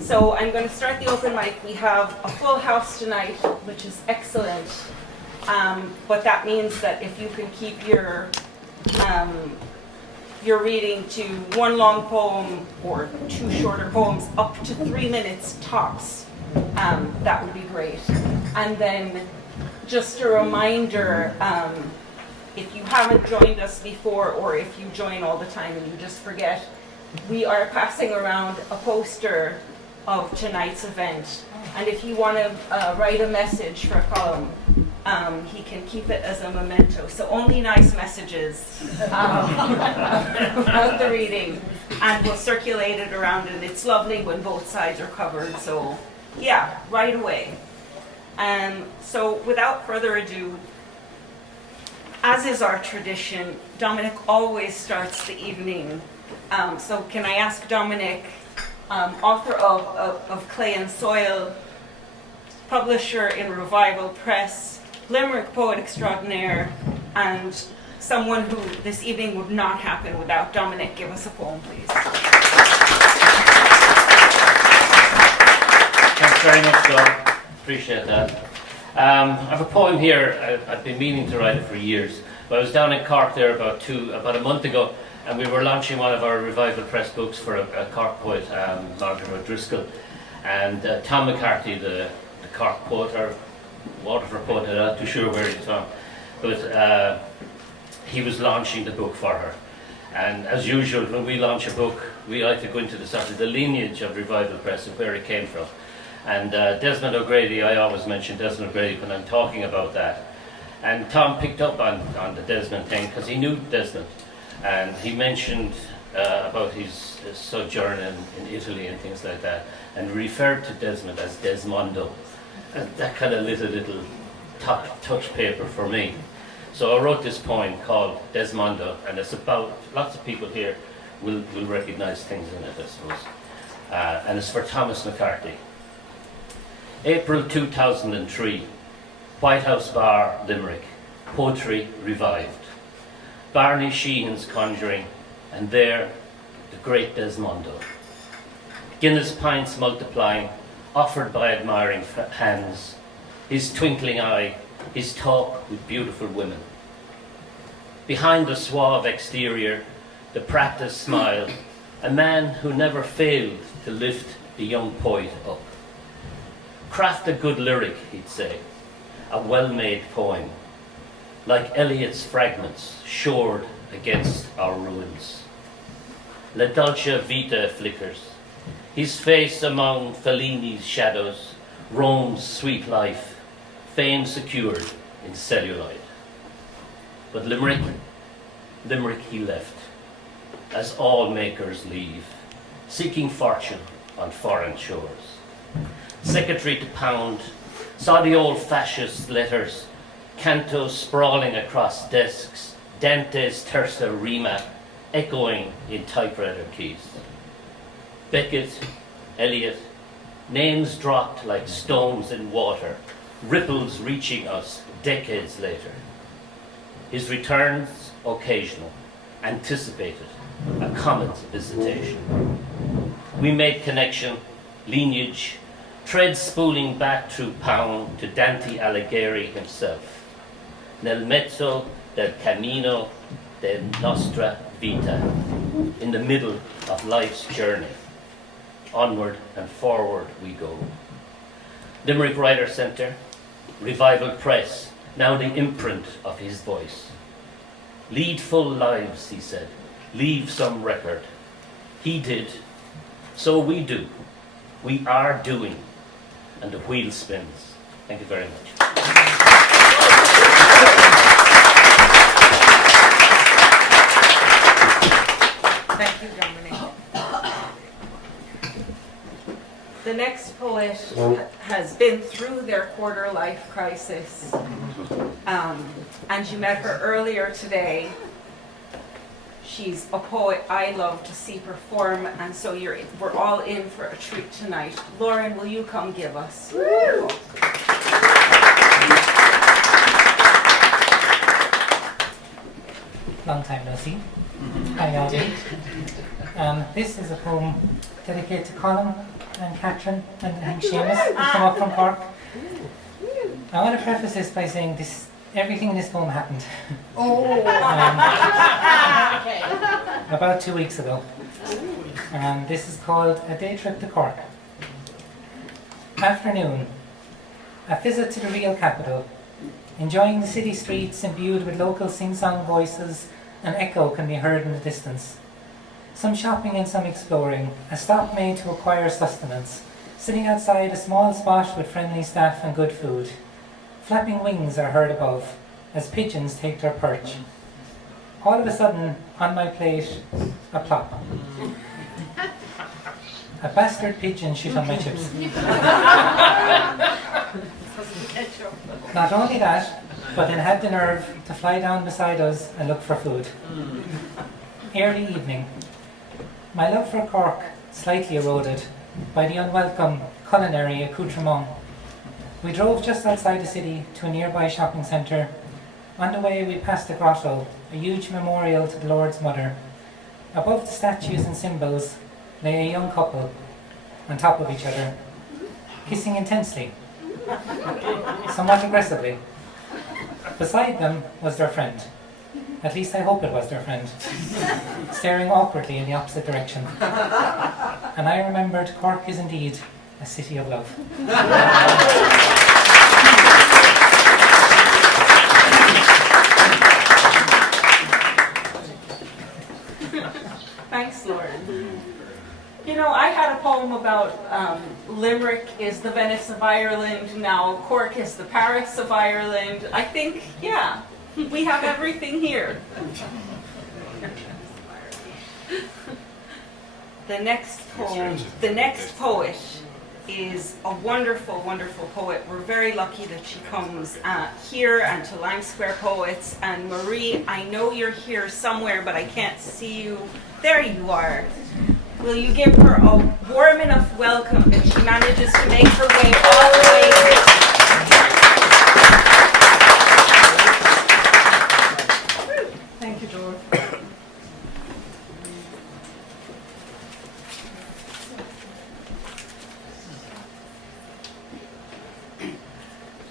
So I'm going to start the open mic. We have a full house tonight, which is excellent. But that means that if you can keep your reading to one long poem or two shorter poems up to 3 minutes tops, that would be great. And then just a reminder, if you haven't joined us before, or if you join all the time and you just forget, we are passing around a poster of tonight's event. And if you want to write a message for a column, he can keep it as a memento. So only nice messages about the reading. And we'll circulate it around, and it's lovely when both sides are covered. So yeah, right away. So without further ado, as is our tradition, Dominic always starts the evening. So can I ask Dominic, author of Clay and Soil, publisher in Revival Press, Limerick poet extraordinaire, and someone who this evening would not happen without. Dominic, give us a poem, please. Thanks very much, Dawn. Appreciate that. I have a poem here. I've been meaning to write it for years. But I was down in Cork there about a month ago, and we were launching one of our Revival Press books for a Cork poet, Margaret O'Driscoll, and Tom McCarthy, the Cork poet, or Waterford poet, I'm not too sure where he's from, but he was launching the book for her. And as usual, when we launch a book, we like to go into the lineage of Revival Press and where it came from. And Desmond O'Grady, I always mention Desmond O'Grady when I'm talking about that. And Tom picked up on the Desmond thing because he knew Desmond. And he mentioned about his sojourn in Italy and things like that, and referred to Desmond as Desmondo. And that kind of lit a little touch paper for me. So I wrote this poem called Desmondo, and it's about, lots of people here will recognize things in it, I suppose. And it's for Thomas McCarthy. April 2003, White House Bar, Limerick, poetry revived. Barney Sheehan's conjuring, and there, the great Desmondo. Guinness pints multiplying, offered by admiring hands, his twinkling eye, his talk with beautiful women. Behind the suave exterior, the practiced smile, a man who never failed to lift the young poet up. Craft a good lyric, he'd say, a well-made poem, like Eliot's fragments shored against our ruins. La Dolce Vita flickers, his face among Fellini's shadows, Rome's sweet life, fame secured in celluloid. But Limerick he left, as all makers leave, seeking fortune on foreign shores. Secretary to Pound saw the old fascist letters, canto sprawling across desks, Dante's Terza Rima echoing in typewriter keys. Beckett, Eliot, names dropped like stones in water, ripples reaching us decades later. His returns occasional, anticipated, a comet visitation. We made connection, lineage, tread spooling back through Pound to Dante Alighieri himself. Nel mezzo del cammino de nostra vita, in the middle of life's journey. Onward and forward we go. Limerick Writer Centre, Revival Press, now the imprint of his voice. Lead full lives, he said, leave some record. He did, so we do. We are doing, and the wheel spins. Thank you very much. Thank you, Dominic. The next poet has been through their quarter-life crisis, and you met her earlier today. She's a poet I love to see perform, and so we're all in for a treat tonight. Lauren, will you come give us? Woo! Long time no see. Hi, y'all. This is a poem dedicated to Colin and Catherine and Seamus, who come up from Cork. I want to preface this by saying everything in this poem happened about 2 weeks ago. This is called A Day Trip to Cork. Afternoon. A visit to the real capital. Enjoying the city streets imbued with local sing-song voices, an echo can be heard in the distance. Some shopping and some exploring, a stop made to acquire sustenance, sitting outside a small spot with friendly staff and good food. Flapping wings are heard above, as pigeons take their perch. All of a sudden, on my plate, a plop. A bastard pigeon shit on my chips. Not only that, but it had the nerve to fly down beside us and look for food. Early evening. My love for Cork slightly eroded by the unwelcome culinary accoutrement. We drove just outside the city to a nearby shopping centre. On the way we passed a grotto, a huge memorial to the Lord's Mother. Above the statues and symbols lay a young couple on top of each other, kissing intensely, somewhat aggressively. Beside them was their friend. At least I hope it was their friend, staring awkwardly in the opposite direction. And I remembered Cork is indeed a city of love. Thanks, Lauren. You know, I had a poem about Limerick is the Venice of Ireland, now Cork is the Paris of Ireland. I think, yeah, we have everything here. The next poet is a wonderful, wonderful poet. We're very lucky that she comes here and to Lime Square Poets. And Marie, I know you're here somewhere, but I can't see you. There you are. Will you give her a warm enough welcome that she manages to make her way all the way here? Thank you, Dora.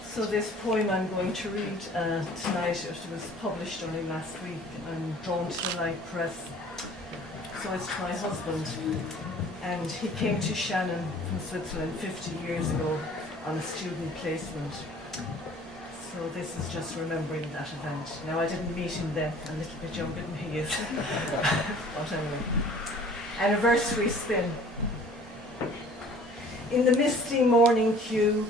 So this poem I'm going to read tonight, it was published only last week and drawn to the Light Press. So it's to my husband, and he came to Shannon from Switzerland 50 years ago on a student placement. So this is just remembering that event. Now I didn't meet him then, a little bit younger than he is. But anyway. Anniversary spin. In the misty morning queue,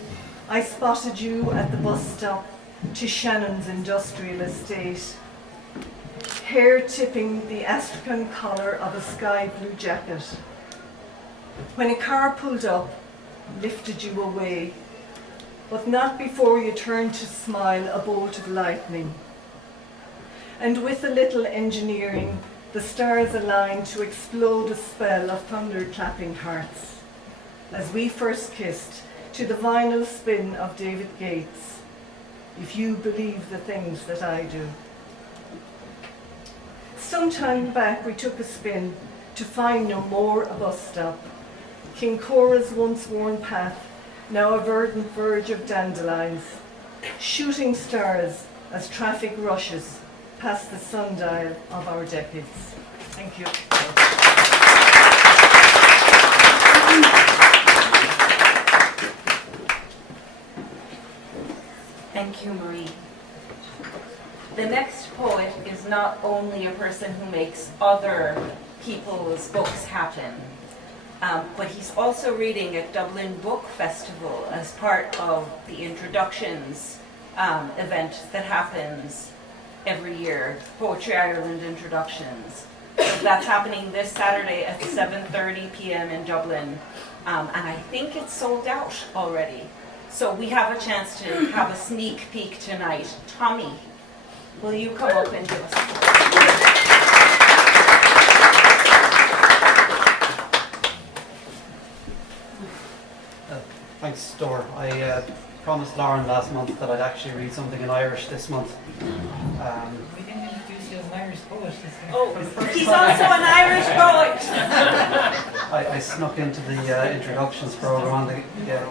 I spotted you at the bus stop to Shannon's industrial estate. Hair tipping the astrakhan collar of a sky blue jacket. When a car pulled up, lifted you away, but not before you turned to smile a bolt of lightning. And with a little engineering, the stars aligned to explode a spell of thunder-clapping hearts. As we first kissed to the vinyl spin of David Gates, if you believe the things that I do. Some time back we took a spin to find no more a bus stop. King Cora's once worn path, now a verdant verge of dandelions. Shooting stars as traffic rushes past the sundial of our decades. Thank you. Thank you, Marie. The next poet is not only a person who makes other people's books happen, but he's also reading at Dublin Book Festival as part of the introductions event that happens every year, Poetry Ireland Introductions. So that's happening this Saturday at 7:30 p.m. in Dublin, and I think it's sold out already. So we have a chance to have a sneak peek tonight. Tommy, will you come up and give us a Thanks, Dor. I promised Lauren last month that I'd actually read something in Irish this month. We didn't introduce you as an Irish poet. Oh, he's also an Irish poet. I snuck into the introductions program on the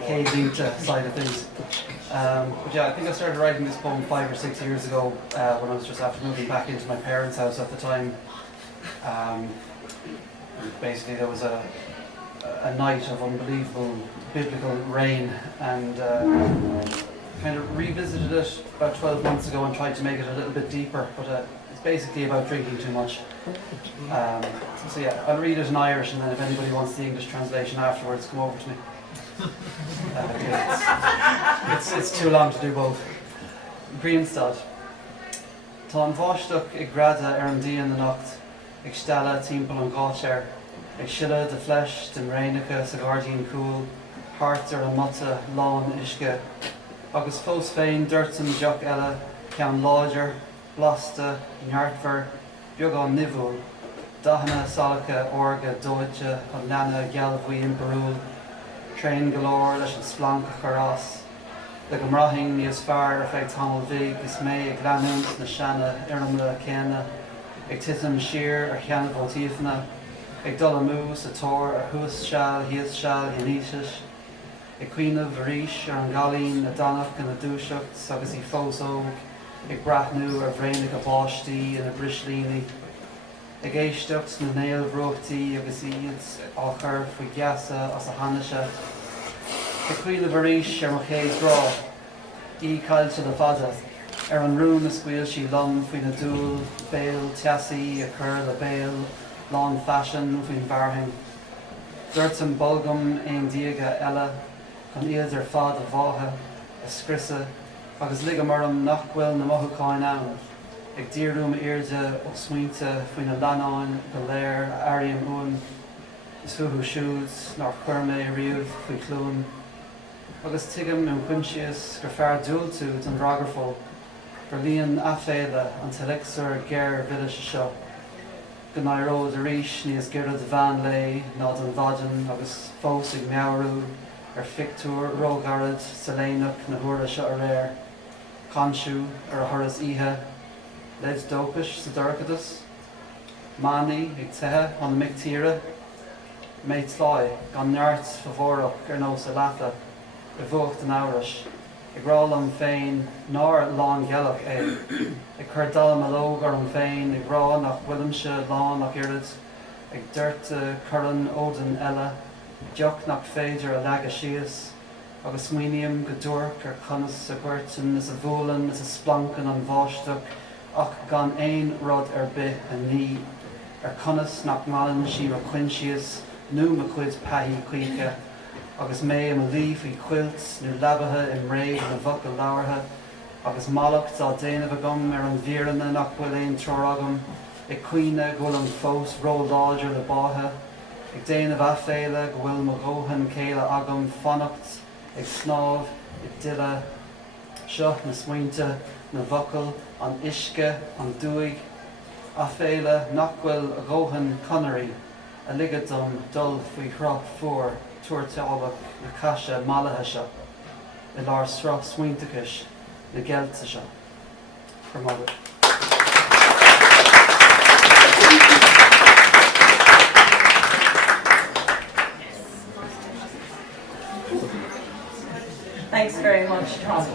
K-Vita side of things. But yeah, I think I started writing this poem 5 or 6 years ago when I was just after moving back into my parents' house at the time. Basically, there was a night of unbelievable biblical rain, and kind of revisited it about 12 months ago and tried to make it a little bit deeper, but it's basically about drinking too much. So yeah, I'll read it in Irish, and then if anybody wants the English translation afterwards, come over to me. It's too long to do both. Greenstad. Tá an bháisteach ag grada ar an dia na nacht, ag stella timpeall an gáitear, ag siile de fleis den réanacha sa gáirdaín cúil, hart ar an mata lán isce, agus fós féin dúirt an deach eile, ceann láidir, blasta, neartmhar, beag an nimhúil, dahanna salacha orga dóide an leanna gealbhí imperúil, train galore leis an splanca chorás, le go mraithing níos fearr ar feadh tamil bhí is mé ag leanúnt na seanna arm le céanna, ag titim siar ar cheanna bhótíofna, ag dul amú sa tóir ar thuas seall, híos seall, dionísis, ag cuiineh arís ar an galín na danach gan na dúiseacht agus í fósóg, ag brathnú ar bhréanna go báistí in na brislíní, ag éisteacht na néalbhróchtaí agus iad á chur faoi geasa as a hanaise, ag cuiineh arís ar mo chéad grá, í caiilte le fada, ar an rún na scuil sí lom faoi na dúil, béal, teasaí a chur le béal, lán fashion faoin bharthing. Dúirt an bolgam éon diaga eile, chun iad ar fad a bhátha, a scrisa, agus ligam orm nach bhfuil na mothúcáin ann, ag díreúm airde ó smaointe faoin na leanáin go léir a airím uain, is futhú siúd nar chuir mé riamh faoi clúin, agus tuigim nó cuinsias gur fearr dúil tú don ragarfol, gur líon aféile an telexar géir vilis seo, go nairód arís níos gcéad de bhean lé ná an bhaidin agus fós ag meabhrú ar fictúr rógarad sa léanach na huaire seo ar réir, cansú ar a thuras ihe, leid dópais sa dorcadas, mánaí ag tuthe an mictíre, méid sláid gan neart fahórach ar nó sa leatha, i bhuacht an áras, ag rálam féin nár lán gealach é, ag chuir dalam a lóg ar an féin, ag rá nach bhuilimse lán nach irid, ag dúirt churann ódan eile, deoch nach féidir a leaga sios, agus muoineam go dúirc ar chunas a ghuirtin is a bhualan is a splancan an bháisteach, ach gan éon rud ar bith a ní, ar chunas nach malan sí mar cuinsias, nó ma cuid paithí cuiche, agus mé am a líomh i cuilt nó lebathe im réid na bhoca láirthe, agus malacht á déanamh agam ar an bhíranna nach bhfuil éon tror agam, ag cuine go bhfuil an fós róláidir le báthe, ag déanamh aféile go bhfuil mo ghóthain céile agam fannacht, ag snáb, i duile, seo na smaointe, na bhocail, an isce, an dúig, aféile nach bhfuil a ghóthain conairí, a ligad dom dul faoi chrop fuair, tuair teábach na caiise malathe seo, i lár srop smaointachais na gealta seo. Formáid. Thanks very much, Tom.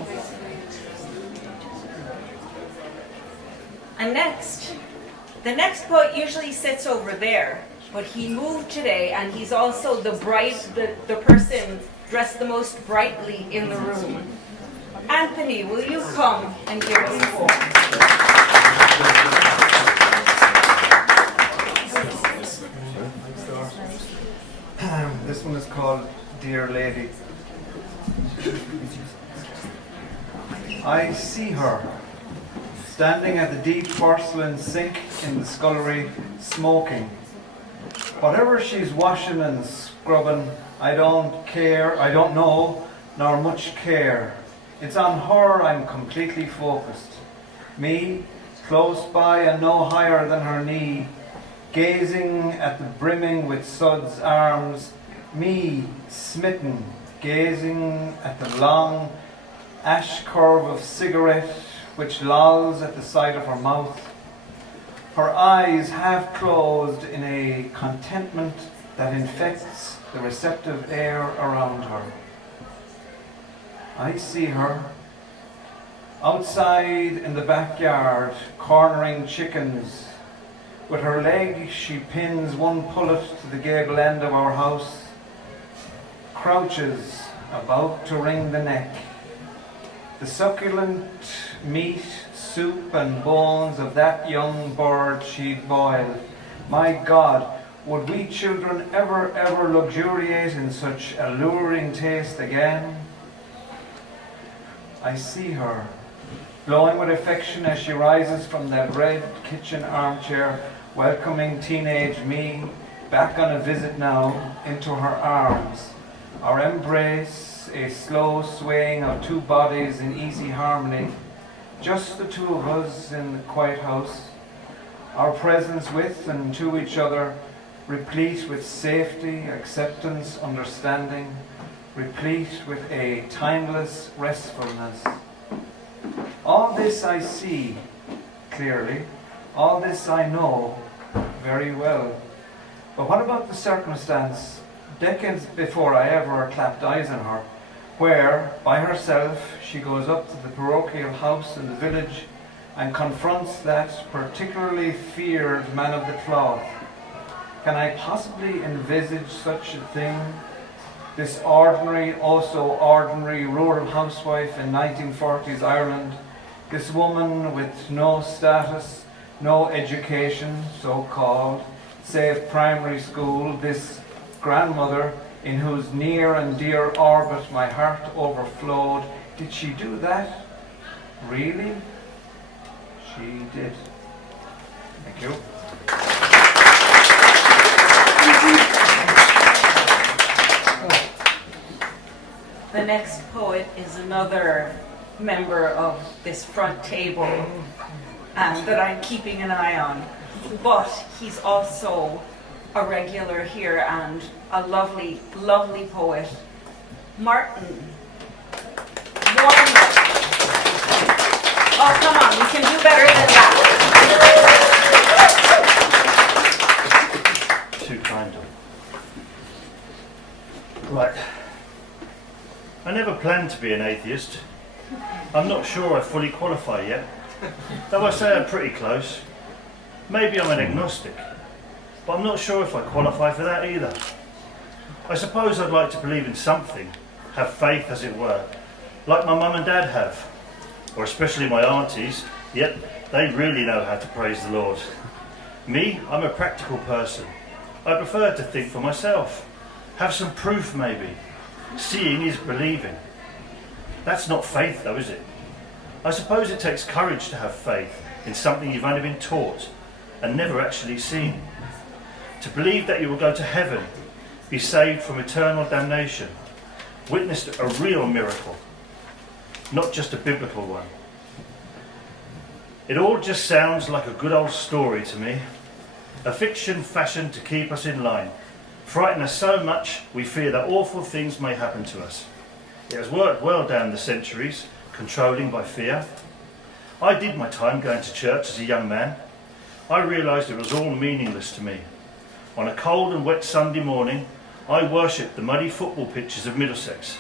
And the next poet usually sits over there, but he moved today, and he's also the person dressed the most brightly in the room. Anthony, will you come and give us a poem? This one is called Dear Lady. I see her, standing at the deep porcelain sink in the scullery, smoking. Whatever she's washing and scrubbing, I don't care, I don't know, nor much care. It's on her I'm completely focused. Me, close by and no higher than her knee, gazing at the brimming with suds arms. Me, smitten, gazing at the long ash curve of cigarette which lolls at the side of her mouth. her eyes half closed in a contentment that infects the receptive air around her. I see her outside in the backyard, cornering chickens. With her leg, she pins one pullet to the gable end of our house, crouches, about to wring the neck. The succulent meat, soup and bones of that young bird she'd boiled. My God, would we children ever luxuriate in such alluring taste again? I see her, glowing with affection as she rises from that red kitchen armchair, welcoming teenage me, back on a visit now, into her arms. Our embrace, a slow swaying of two bodies in easy harmony, just the two of us in the quiet house, our presence with and to each other, replete with safety, acceptance, understanding, replete with a timeless restfulness. All this I see clearly, all this I know very well. But what about the circumstance, decades before I ever clapped eyes on her, where, by herself, she goes up to the parochial house in the village and confronts that particularly feared man of the cloth? Can I possibly envisage such a thing? This ordinary, also ordinary rural housewife in 1940s Ireland, this woman with no status, no education, so-called, save primary school, this grandmother in whose near and dear orbit my heart overflowed. Did she do that? Really? She did. Thank you. The next poet is another member of this front table that I'm keeping an eye on. But he's also a regular here and a lovely, lovely poet. Martin. Warm up. Oh, come on, we can do better than that. Too kind of. Right. I never planned to be an atheist. I'm not sure I fully qualify yet, though I say I'm pretty close. Maybe I'm an agnostic, but I'm not sure if I qualify for that either. I suppose I'd like to believe in something, have faith as it were, like my mum and dad have, or especially my aunties. Yep, they really know how to praise the Lord. Me, I'm a practical person. I prefer to think for myself, have some proof maybe. Seeing is believing. That's not faith though, is it? I suppose it takes courage to have faith in something you've only been taught and never actually seen. To believe that you will go to heaven, be saved from eternal damnation, witness a real miracle, not just a biblical one. It all just sounds like a good old story to me, a fiction fashioned to keep us in line, frighten us so much we fear that awful things may happen to us. It has worked well down the centuries, controlling by fear. I did my time going to church as a young man. I realised it was all meaningless to me. On a cold and wet Sunday morning, I worshipped the muddy football pitches of Middlesex.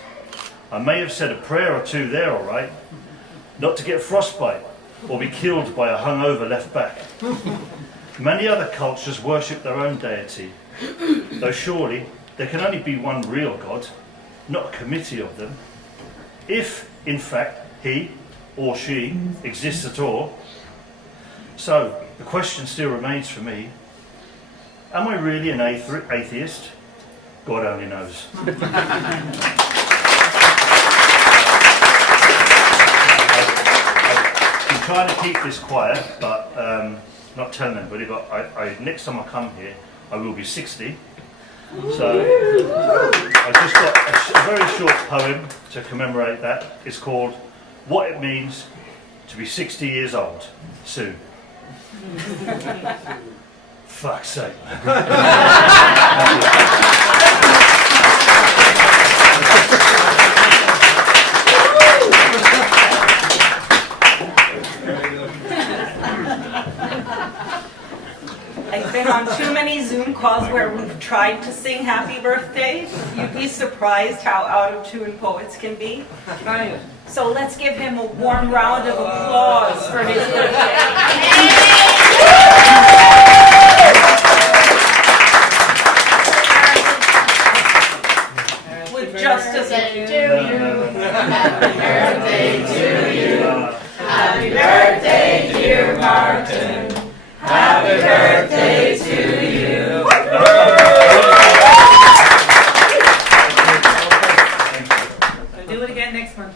I may have said a prayer or two there, all right, not to get frostbite or be killed by a hungover left back. Many other cultures worship their own deity, though surely there can only be one real God, not a committee of them. If, in fact, he or she exists at all. So, the question still remains for me, am I really an atheist? God only knows. I've been trying to keep this quiet, but not telling anybody, but next time I come here, I will be 60. So I just got a very short poem to commemorate that. It's called What It Means to Be 60 Years Old Soon. Fuck's sake. tried to sing happy birthday. You'd be surprised how out of tune poets can be. Try it. So let's give him a warm round of applause for his birthday. With justice and Happy birthday to you. Happy birthday, dear Martin. Happy birthday to you. We'll do it again next month.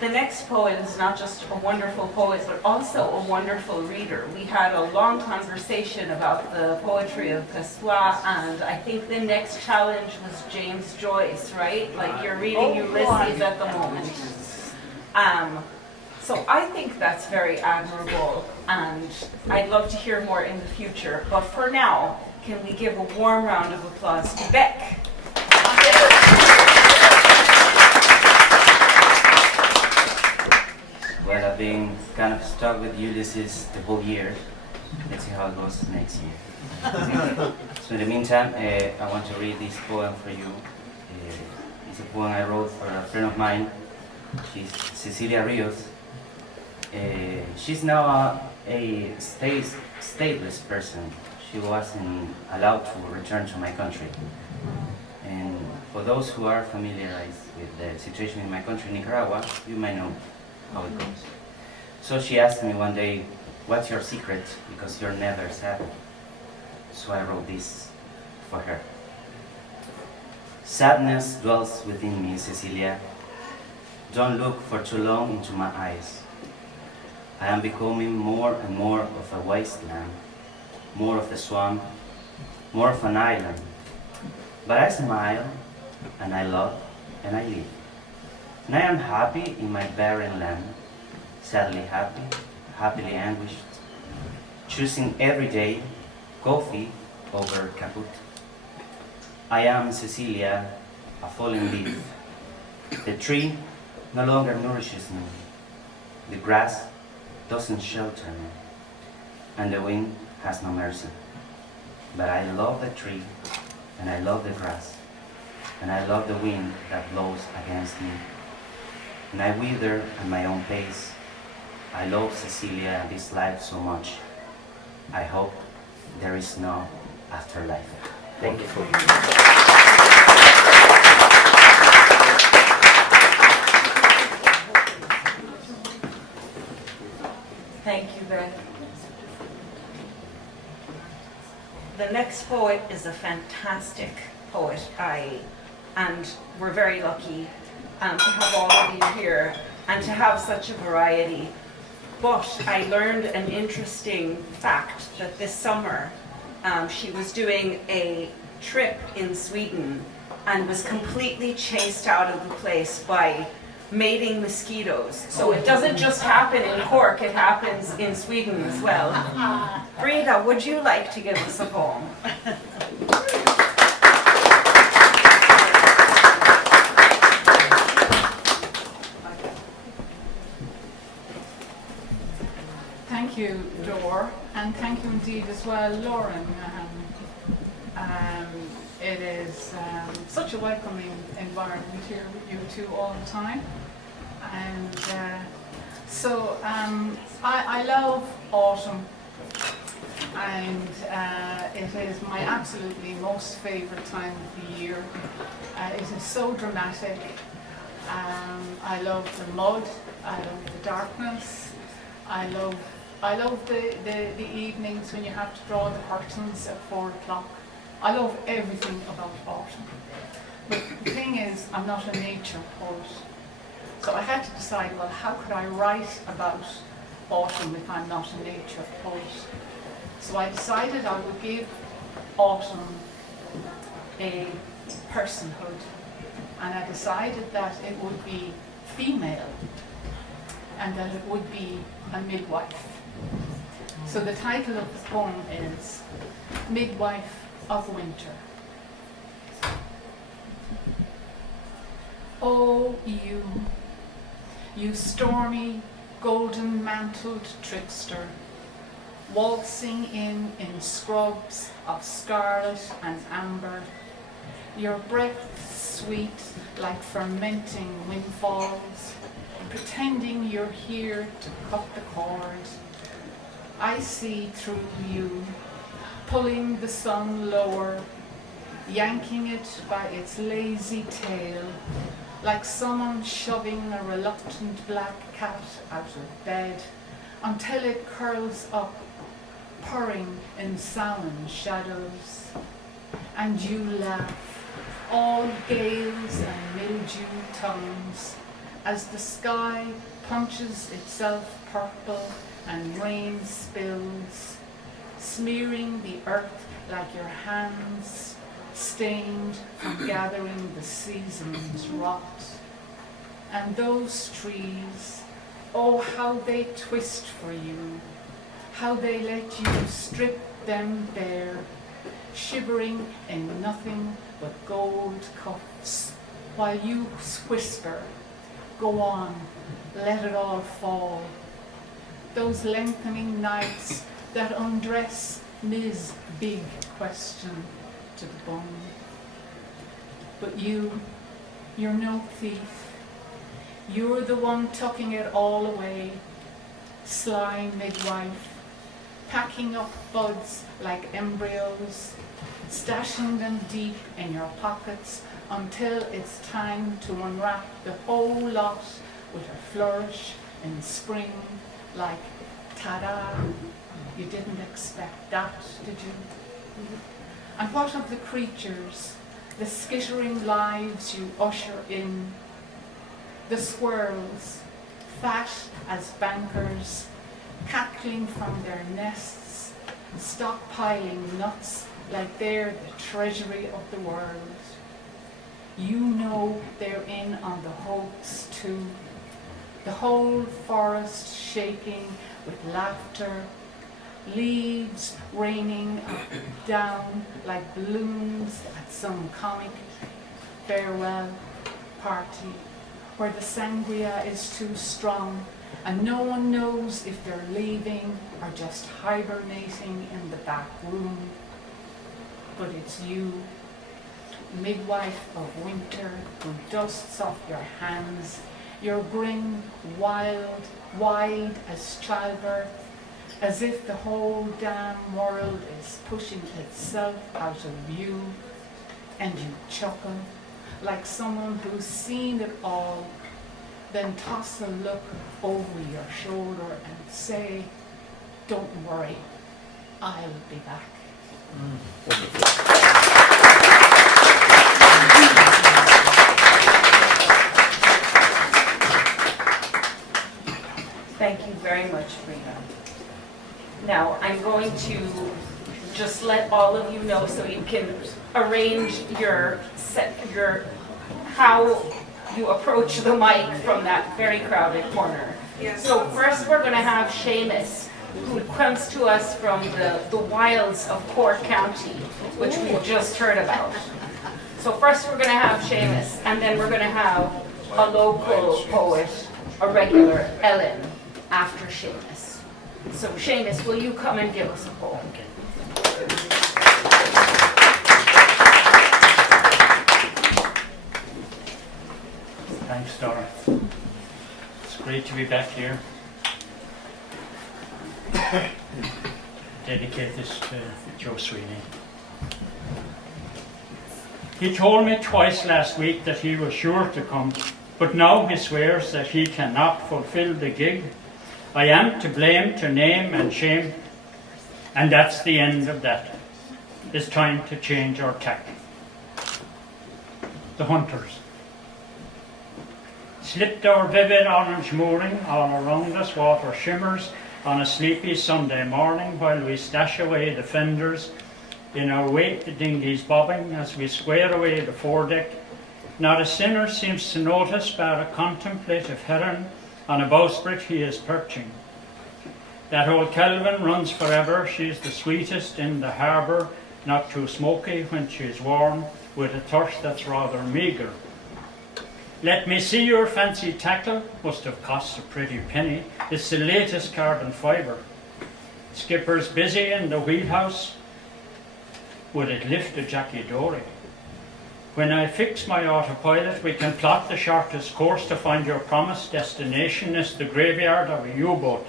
The next poet is not just a wonderful poet, but also a wonderful reader. We had a long conversation about the poetry of Pessoa, and I think the next challenge was James Joyce, right? Like you're reading Ulysses at the moment. So I think that's very admirable, and I'd love to hear more in the future. But for now, can we give a warm round of applause to Beck? Well, I've been kind of stuck with Ulysses the whole year. Let's see how it goes next year. So in the meantime, I want to read this poem for you. It's a poem I wrote for a friend of mine. She's Cecilia Rios. She's now a stateless person. She wasn't allowed to return to my country. And for those who are familiarized with the situation in my country, Nicaragua, you might know how it goes. So she asked me one day, what's your secret? Because you're never sad. So I wrote this for her. Sadness dwells within me, Cecilia. Don't look for too long into my eyes. I am becoming more and more of a wasteland, more of a swamp, more of an island. But I smile, and I love, and I live. And I am happy in my barren land, sadly happy, happily anguished, choosing every day coffee over caput. I am Cecilia, a fallen leaf. The tree no longer nourishes me. The grass doesn't shelter me, and the wind has no mercy. But I love the tree, and I love the grass, and I love the wind that blows against me. And I wither at my own pace. I love Cecilia and this life so much. I hope there is no afterlife. Thank you. Thank you, Beth. The next poet is a fantastic poet. And we're very lucky to have all of you here and to have such a variety. But I learned an interesting fact that this summer she was doing a trip in Sweden and was completely chased out of the place by mating mosquitoes. So it doesn't just happen in Cork, it happens in Sweden as well. Breda, would you like to give us a poem? Thank you, Dor, and thank you indeed as well, Lauren. It is such a welcoming environment here with you two all the time. And I love autumn, and it is my absolutely most favourite time of the year. It is so dramatic. I love the mud, I love the darkness, I love the evenings when you have to draw the curtains at 4 o'clock. I love everything about autumn. But the thing is, I'm not a nature poet. So I had to decide, well, how could I write about autumn if I'm not a nature poet? So I decided I would give autumn a personhood. And I decided that it would be female and that it would be a midwife. So the title of the poem is Midwife of Winter. Oh, you stormy, golden-mantled trickster, waltzing in scrubs of scarlet and amber, your breath sweet like fermenting windfalls, pretending you're here to cut the cord. I see through you, pulling the sun lower, yanking it by its lazy tail, like someone shoving a reluctant black cat out of bed, until it curls up, purring in salmon shadows. And you laugh, all gales and mildew tongues, as the sky punches itself purple and rain spills, smearing the earth like your hands stained from gathering the season's rot. And those trees, oh how they twist for you, how they let you strip them bare, shivering in nothing but gold cuffs, while you whisper, go on, let it all fall. Those lengthening nights that undress Ms. Big Question to the bone. But you're no thief. You're the one tucking it all away, sly midwife, packing up buds like embryos, stashing them deep in your pockets until it's time to unwrap the whole lot with a flourish in spring, like, ta-da, you didn't expect that, did you? And what of the creatures, the skittering lives you usher in, the squirrels, fat as bankers, cackling from their nests, stockpiling nuts like they're the treasury of the world. You know they're in on the hoax too. The whole forest shaking with laughter, leaves raining down like balloons at some comic farewell party where the sangria is too strong and no one knows if they're leaving or just hibernating in the back room. But it's you, midwife of winter, who dusts off your hands, your grin wide as childbirth, as if the whole damn world is pushing itself out of view, and you chuckle like someone who's seen it all, then toss a look over your shoulder and say, don't worry, I'll be back. Thank you very much, Rena. Now, I'm going to just let all of you know so you can arrange your how you approach the mic from that very crowded corner. So first we're going to have Seamus, who comes to us from the wilds of Cork County, which we just heard about. So first we're going to have Seamus, and then we're going to have a local poet, a regular Ellen, after Seamus. So Seamus, will you come and give us a poem? Thanks, Dora. It's great to be back here. Dedicate this to Joe Sweeney. He told me twice last week that he was sure to come, but now he swears that he cannot fulfill the gig. I am to blame to name and shame, and that's the end of that. It's time to change our tack. The Hunters. Slipped our vivid orange mooring, all around us water shimmers on a sleepy Sunday morning while we stash away the fenders. In our wake the dinghy's bobbing as we square away the foredeck. Not a sinner seems to notice but a contemplative heron on a bowsprit he is perching. That old Kelvin runs forever, she's the sweetest in the harbour, not too smoky when she's warm, with a thirst that's rather meagre. Let me see your fancy tackle, must have cost a pretty penny. It's the latest carbon fibre. Skipper's busy in the wheelhouse, would it lift a Jackie Dory? When I fix my autopilot, we can plot the shortest course to find your promised destination is the graveyard of a U-boat.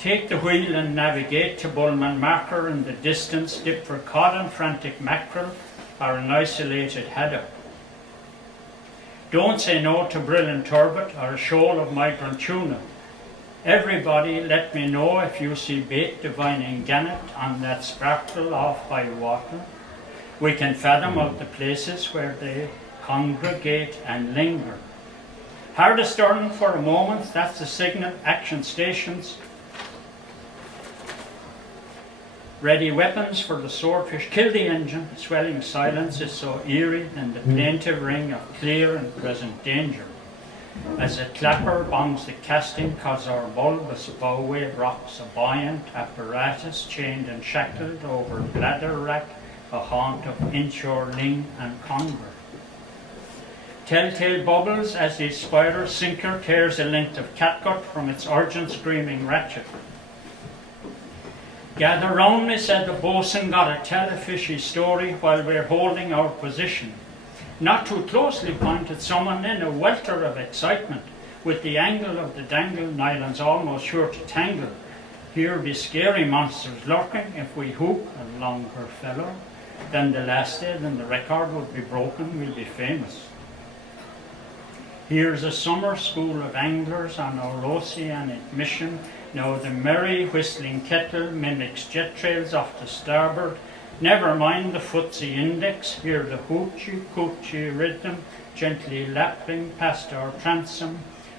Take the wheel and navigate to Bullman Marker in the distance, dip for cod and frantic mackerel or an isolated haddock. Don't say no to brilliant turbot or a shoal of migrant tuna. Everybody let me know if you see bait divining gannet on that sparkle off high water. We can fathom out the places where they congregate and linger. Hard astern for a moment, that's the signal, action stations. Ready weapons for the swordfish, kill the engine, the swelling silence is so eerie and the plaintive ring of clear and present danger. As a clapper bombs the casting, cause our bulbous bowway rocks a buoyant apparatus chained and shackled over bladder rack, a haunt of inshore ling and conger. Telltale bubbles as the spider sinker tears a length of catgut from its urgent screaming ratchet. Gather round me, said the boatswain, gotta tell a fishy story while we're holding our position. Not too closely pointed someone in a welter of excitement. With the angle of the dangle, nylon's almost sure to tangle. Here be scary monsters lurking. If we hoop a longer fellow, then the last day, then the record would be broken, we'll be famous. Here's a summer school of anglers on our oceanic mission. Now the merry whistling kettle mimics jet trails off to starboard. Never mind the footsie index, hear the hoochie coochie rhythm gently lapping past our transom.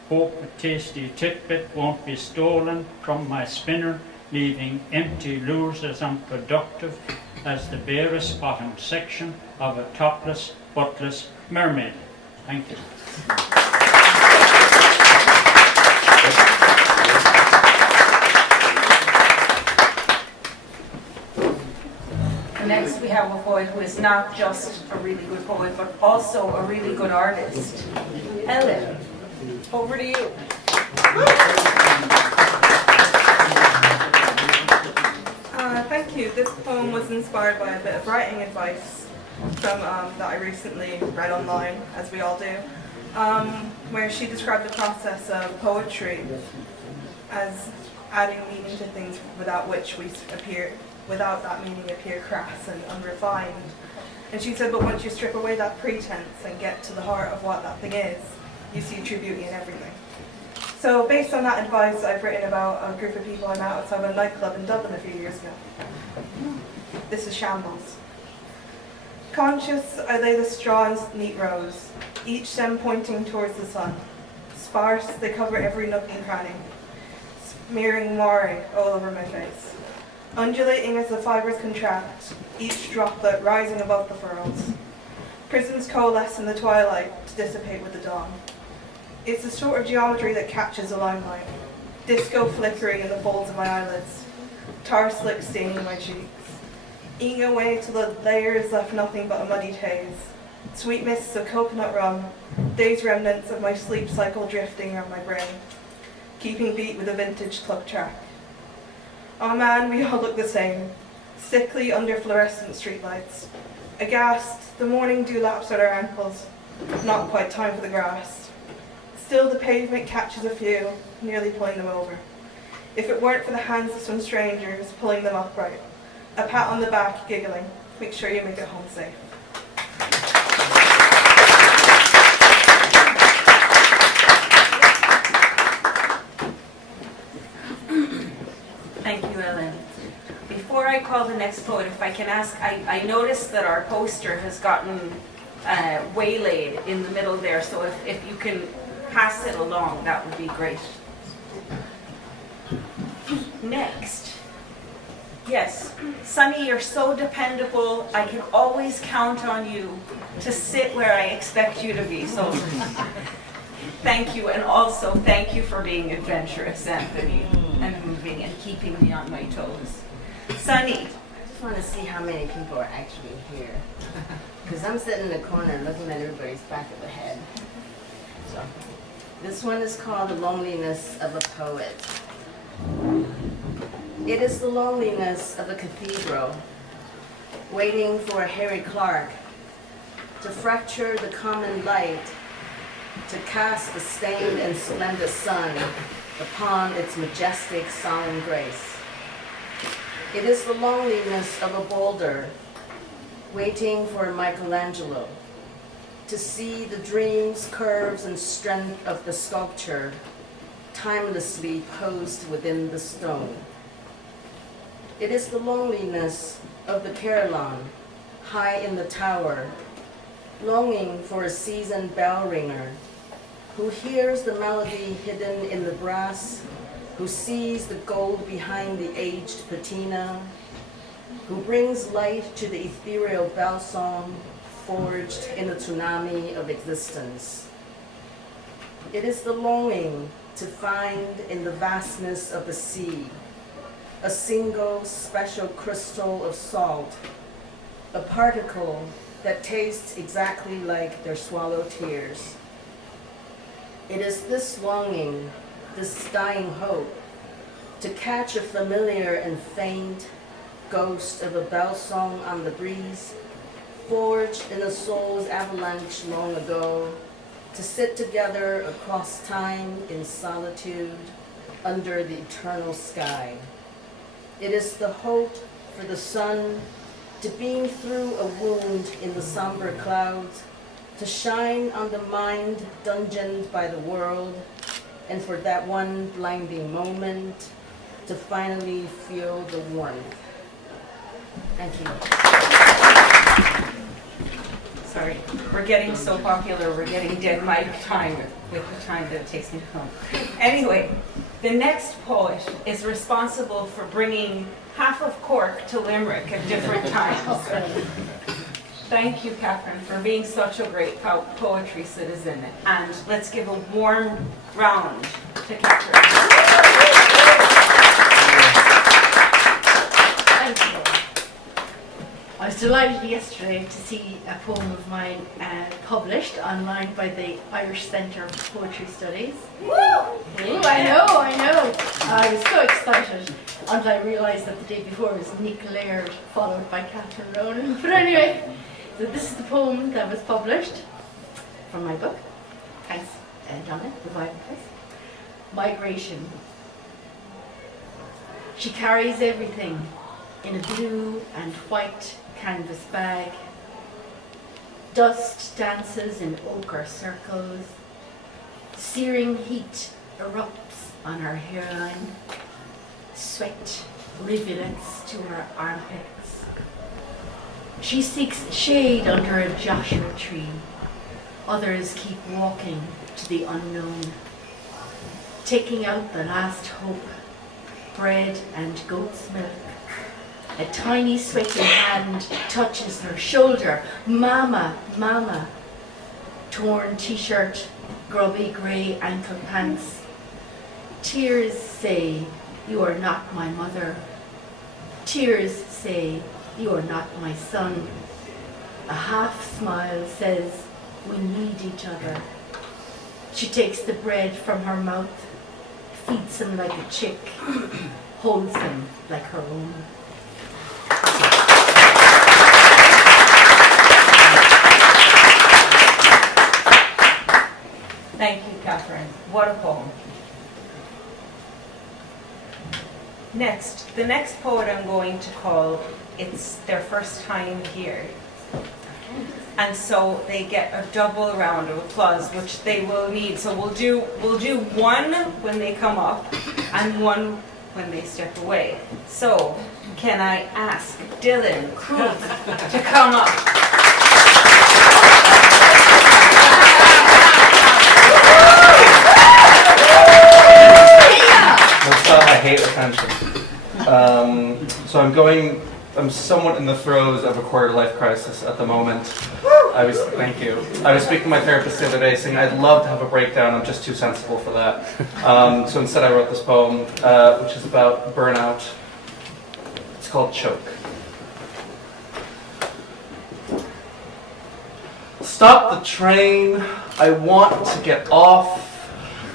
Hope a tasty tidbit won't be stolen from my spinner, leaving empty lures as unproductive as the barest bottom section of a topless, buttless mermaid. Thank you. Next we have a poet who is not just a really good poet, but also a really good artist. Ellen, over to you. Thank you. This poem was inspired by a bit of writing advice from that I recently read online, as we all do, where she described the process of poetry as adding meaning to things without that meaning appear crass and unrefined. And she said, but once you strip away that pretense and get to the heart of what that thing is, you see true beauty in everything. So based on that advice, I've written about a group of people I met outside a nightclub in Dublin a few years ago. This is Shambles. Conscious I lay the straw in neat rows, each stem pointing towards the sun. Sparse, they cover every nook and cranny, smearing moire all over my face. Undulating as the fibres contract, each droplet rising above the furrows. Prisms coalesce in the twilight to dissipate with the dawn. It's the sort of geometry that catches the limelight, disco flickering in the folds of my eyelids, tar slick staining my cheeks. Eating away till the layers left nothing but a muddy haze. Sweet mists of coconut rum, days remnants of my sleep cycle drifting around my brain, keeping beat with a vintage club track. Oh man, we all look the same, sickly under fluorescent streetlights. Aghast, the morning dew laps at our ankles, not quite time for the grass. Still the pavement catches a few, nearly pulling them over. If it weren't for the hands of some strangers pulling them upright, a pat on the back, giggling, make sure you make it home safe. Thank you, Ellen. Before I call the next poet, if I can ask, I noticed that our poster has gotten waylaid in the middle there, so if you can pass it along, that would be great. Next. Yes, Sunny, you're so dependable. I can always count on you to sit where I expect you to be. So thank you, and also thank you for being adventurous, Anthony, and moving and keeping me on my toes. Sunny, want to see how many people are actually here. Because I'm sitting in the corner looking at everybody's back of the head. So, this one is called The Loneliness of a Poet. It is the loneliness of a cathedral, waiting for a Harry Clark to fracture the common light, to cast the stained and splendid sun upon its majestic, solemn grace. It is the loneliness of a boulder, waiting for Michelangelo to see the dreams, curves, and strength of the sculpture timelessly posed within the stone. It is the loneliness of the carillon, high in the tower, longing for a seasoned bell ringer, who hears the melody hidden in the brass, who sees the gold behind the aged patina, who brings light to the ethereal bell song forged in the tsunami of existence. It is the longing to find in the vastness of the sea a single special crystal of salt, a particle that tastes exactly like their swallowed tears. It is this longing, this dying hope, to catch a familiar and faint ghost of a bell song on the breeze, forged in a soul's avalanche long ago, to sit together across time in solitude under the eternal sky. It is the hope for the sun to beam through a wound in the somber clouds, to shine on the mind dungeoned by the world, and for that one blinding moment to finally feel the warmth. Thank you. Sorry, we're getting so popular, we're getting dead mic time with the time that it takes me to come. Anyway, the next poet is responsible for bringing half of Cork to Limerick at different times. Thank you, Catherine, for being such a great poetry citizen. And let's give a warm round to Catherine. Thank you. I was delighted yesterday to see a poem of mine published online by the Irish Centre for Poetry Studies. Woo! Ooh, I know. I was so excited until I realised that the day before was Nick Laird, followed by Catherine Ronan. But anyway, so this is the poem that was published from my book. Thanks, Donna, Revival Place. Migration. She carries everything in a blue and white canvas bag. Dust dances in ochre circles. Searing heat erupts on her hairline. Sweat rivulets to her armpits. She seeks shade under a Joshua tree. Others keep walking to the unknown, taking out the last hope, bread and goat's milk. A tiny sweaty hand touches her shoulder. Mama, mama. Torn t-shirt, grubby grey ankle pants. Tears say, you are not my mother. Tears say, you are not my son. A half smile says, we need each other. She takes the bread from her mouth, feeds him like a chick, holds him like her own. Thank you, Catherine. What a poem. Next, the next poet I'm going to call, it's their first time here. And so they get a double round of applause, which they will need. So we'll do one when they come up and one when they step away. So can I ask Dylan Cruz to come up? I hate attention. I'm somewhat in the throes of a quarter-life crisis at the moment. Thank you. I was speaking to my therapist the other day saying I'd love to have a breakdown, I'm just too sensible for that. So instead I wrote this poem, which is about burnout. It's called Choke. Stop the train, I want to get off,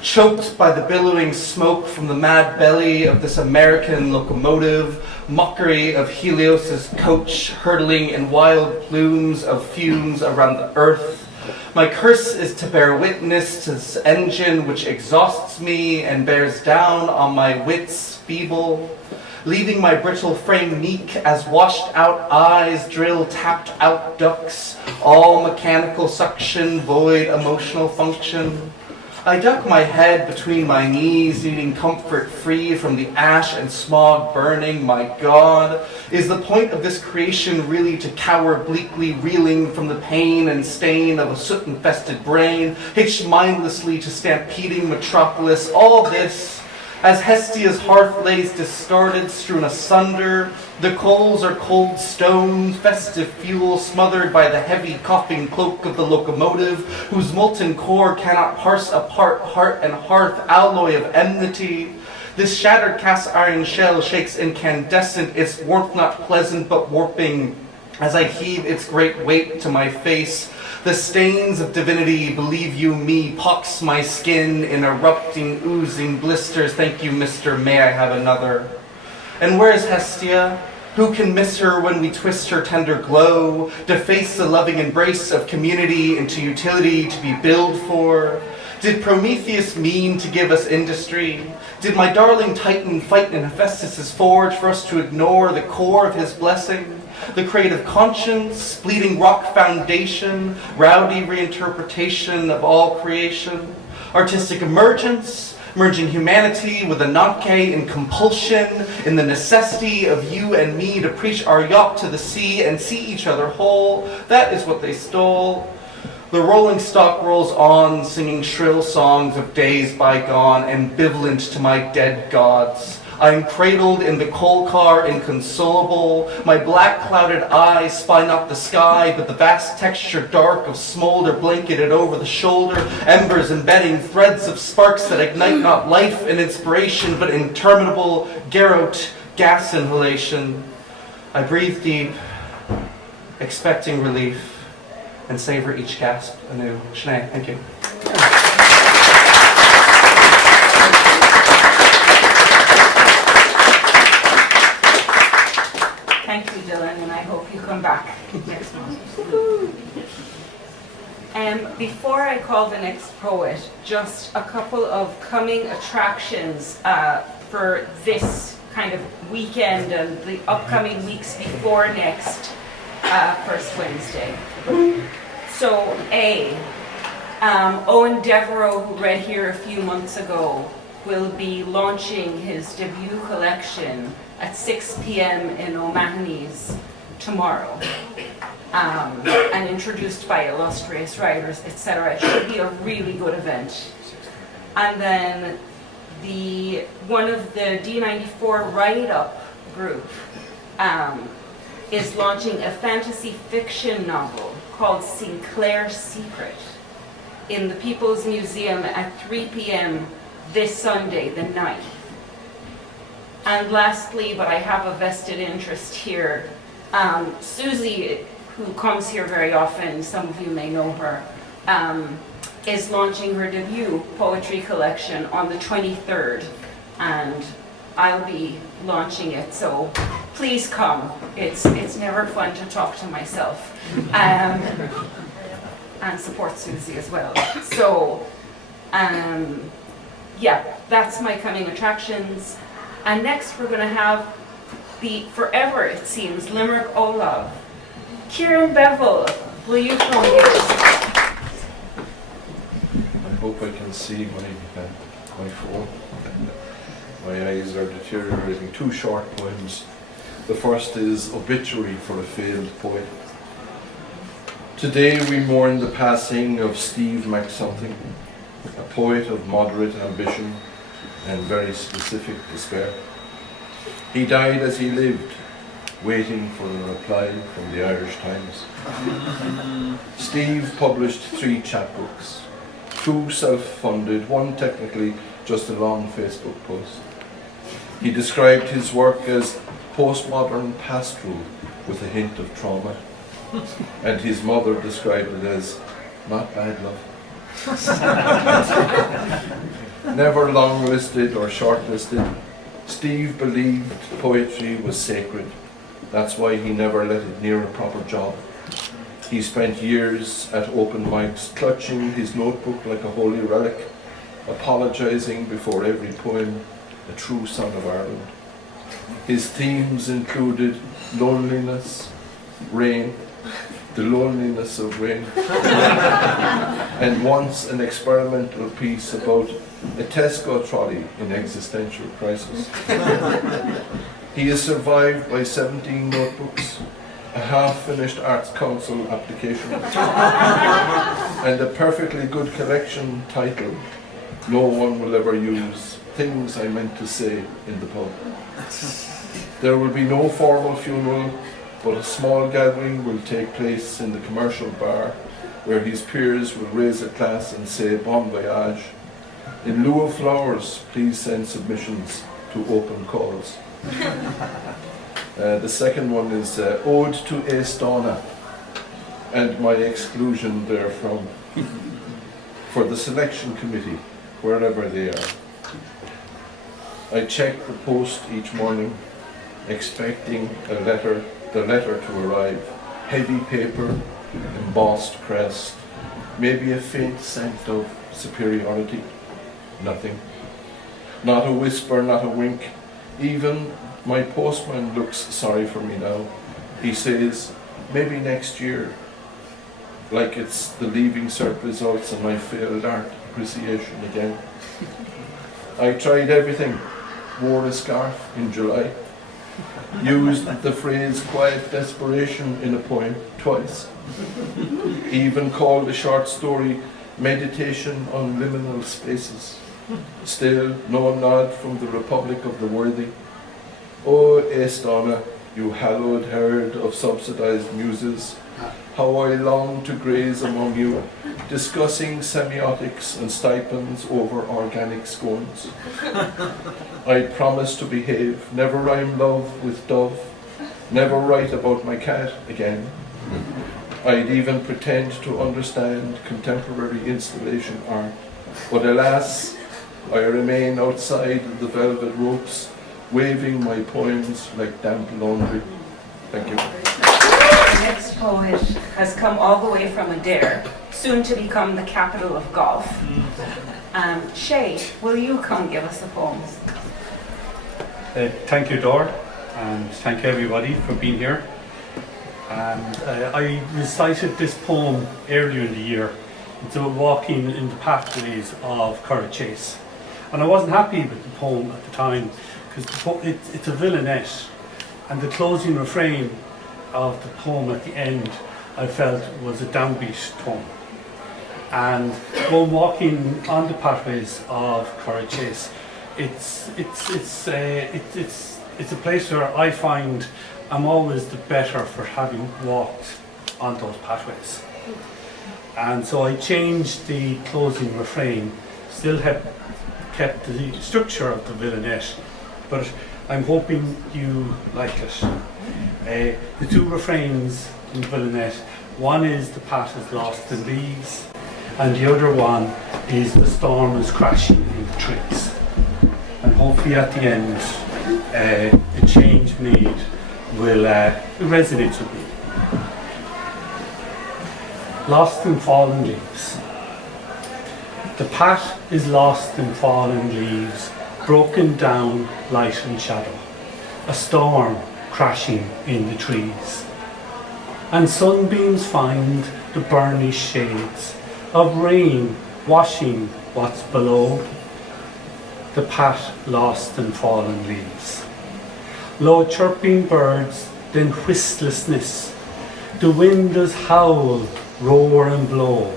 choked by the billowing smoke from the mad belly of this American locomotive, mockery of Helios's coach hurtling in wild plumes of fumes around the earth. My curse is to bear witness to this engine which exhausts me and bears down on my wits feeble, leaving my brittle frame meek as washed out eyes drill tapped out ducts, all mechanical suction, void emotional function. I duck my head between my knees, needing comfort free from the ash and smog burning. My God, is the point of this creation really to cower bleakly reeling from the pain and stain of a soot-infested brain, hitched mindlessly to stampeding metropolis? All this, as Hestia's hearth lays discarded, strewn asunder, the coals are cold stone, festive fuel smothered by the heavy coughing cloak of the locomotive, whose molten core cannot parse apart heart and hearth, alloy of enmity. This shattered cast iron shell shakes incandescent, its warmth not pleasant but warping, as I heave its great weight to my face. The stains of divinity, believe you me, pox my skin in erupting, oozing blisters. Thank you, mister, may I have another? And where is Hestia? Who can miss her when we twist her tender glow, deface the loving embrace of community into utility to be billed for? Did Prometheus mean to give us industry? Did my darling Titan fight in Hephaestus' forge for us to ignore the core of his blessing? The creative conscience, bleeding rock foundation, rowdy reinterpretation of all creation, artistic emergence, merging humanity with Ananke in compulsion, in the necessity of you and me to preach our yacht to the sea and see each other whole. That is what they stole. The rolling stock rolls on, singing shrill songs of days bygone, ambivalent to my dead gods. I am cradled in the coal car, inconsolable. My black clouded eyes spy not the sky, but the vast texture dark of smolder blanketed over the shoulder, embers embedding threads of sparks that ignite not life and inspiration, but interminable garrote gas inhalation. I breathe deep, expecting relief, and savor each gasp anew. Sinead, thank you. Thank you, Dylan, and I hope you come back next month. Before I call the next poet, just a couple of coming attractions for this kind of weekend and the upcoming weeks before next first Wednesday. So Owen Devereaux, who read here a few months ago, will be launching his debut collection at 6 p.m. in O'Mahony's tomorrow, and introduced by illustrious writers, etc. It should be a really good event. And then one of the D94 write-up group is launching a fantasy fiction novel called Sinclair's Secret in the People's Museum at 3 p.m. this Sunday, the 9th. And lastly, but I have a vested interest here, Susie, who comes here very often, some of you may know her, is launching her debut poetry collection on the 23rd, and I'll be launching it, so please come. It's never fun to talk to myself, and support Susie as well. So, yeah, that's my coming attractions. And next we're going to have the forever, it seems, Limerick Olaf. Kieran Bevel, will you come here? I hope I can see my phone. My eyes are deteriorating. Two short poems. The first is Obituary for a Failed Poet. Today we mourn the passing of Steve McSomething, a poet of moderate ambition and very specific despair. He died as he lived, waiting for a reply from the Irish Times. Steve published 3 chapbooks, 2 self-funded, 1 technically just a long Facebook post. He described his work as postmodern pastoral with a hint of trauma. and his mother described it as not bad love. Never long-listed or short-listed, Steve believed poetry was sacred. That's why he never let it near a proper job. He spent years at open mics, clutching his notebook like a holy relic, apologising before every poem, a true son of Ireland. His themes included loneliness, rain, the loneliness of rain, and once an experimental piece about a Tesco trolley in existential crisis. He is survived by 17 notebooks, a half-finished Arts Council application, and a perfectly good collection titled No One Will Ever Use, Things I Meant to Say in the Pub. There will be no formal funeral, but a small gathering will take place in the commercial bar, where his peers will raise a glass and say bon voyage. In lieu of flowers, please send submissions to open calls. The second one is Ode to Eastona, and my exclusion therefrom for the selection committee, wherever they are. I check the post each morning, expecting the letter to arrive. Heavy paper, embossed crest, maybe a faint scent of superiority. Nothing. Not a whisper, not a wink. Even my postman looks sorry for me now. He says, maybe next year, like it's the Leaving Cert results and my failed art appreciation again. I tried everything. Wore a scarf in July. Used the phrase quiet desperation in a poem twice. Even called a short story Meditation on Liminal Spaces. Still no nod from the Republic of the Worthy. Oh, Eastona, you hallowed herd of subsidized muses, how I long to graze among you, discussing semiotics and stipends over organic scones. I promise to behave, never rhyme love with dove, never write about my cat again. I'd even pretend to understand contemporary installation art, but alas, I remain outside the velvet ropes, waving my poems like damp laundry. Thank you. The next poet has come all the way from Adair, soon to become the capital of golf. Shay, will you come give us a poem? Thank you, Dor, and thank you everybody for being here. And I recited this poem earlier in the year. It's about walking in the pathways of Curragh Chase. And I wasn't happy with the poem at the time, because it's a villainette, and the closing refrain of the poem at the end I felt was a downbeat tone. And when walking on the pathways of Curragh Chase, it's a place where I find I'm always the better for having walked on those pathways. And so I changed the closing refrain, still kept the structure of the villainette, but I'm hoping you like it. The two refrains in the villainette, one is the path is lost in leaves, and the other one is the storm is crashing in the trees. And hopefully at the end, the change made will resonate with me. Lost in fallen leaves. The path is lost in fallen leaves, broken down light and shadow, a storm crashing in the trees. And sunbeams find the burnished shades of rain washing what's below. The path lost in fallen leaves. Low chirping birds, then whistlessness. The wind does howl, roar and blow.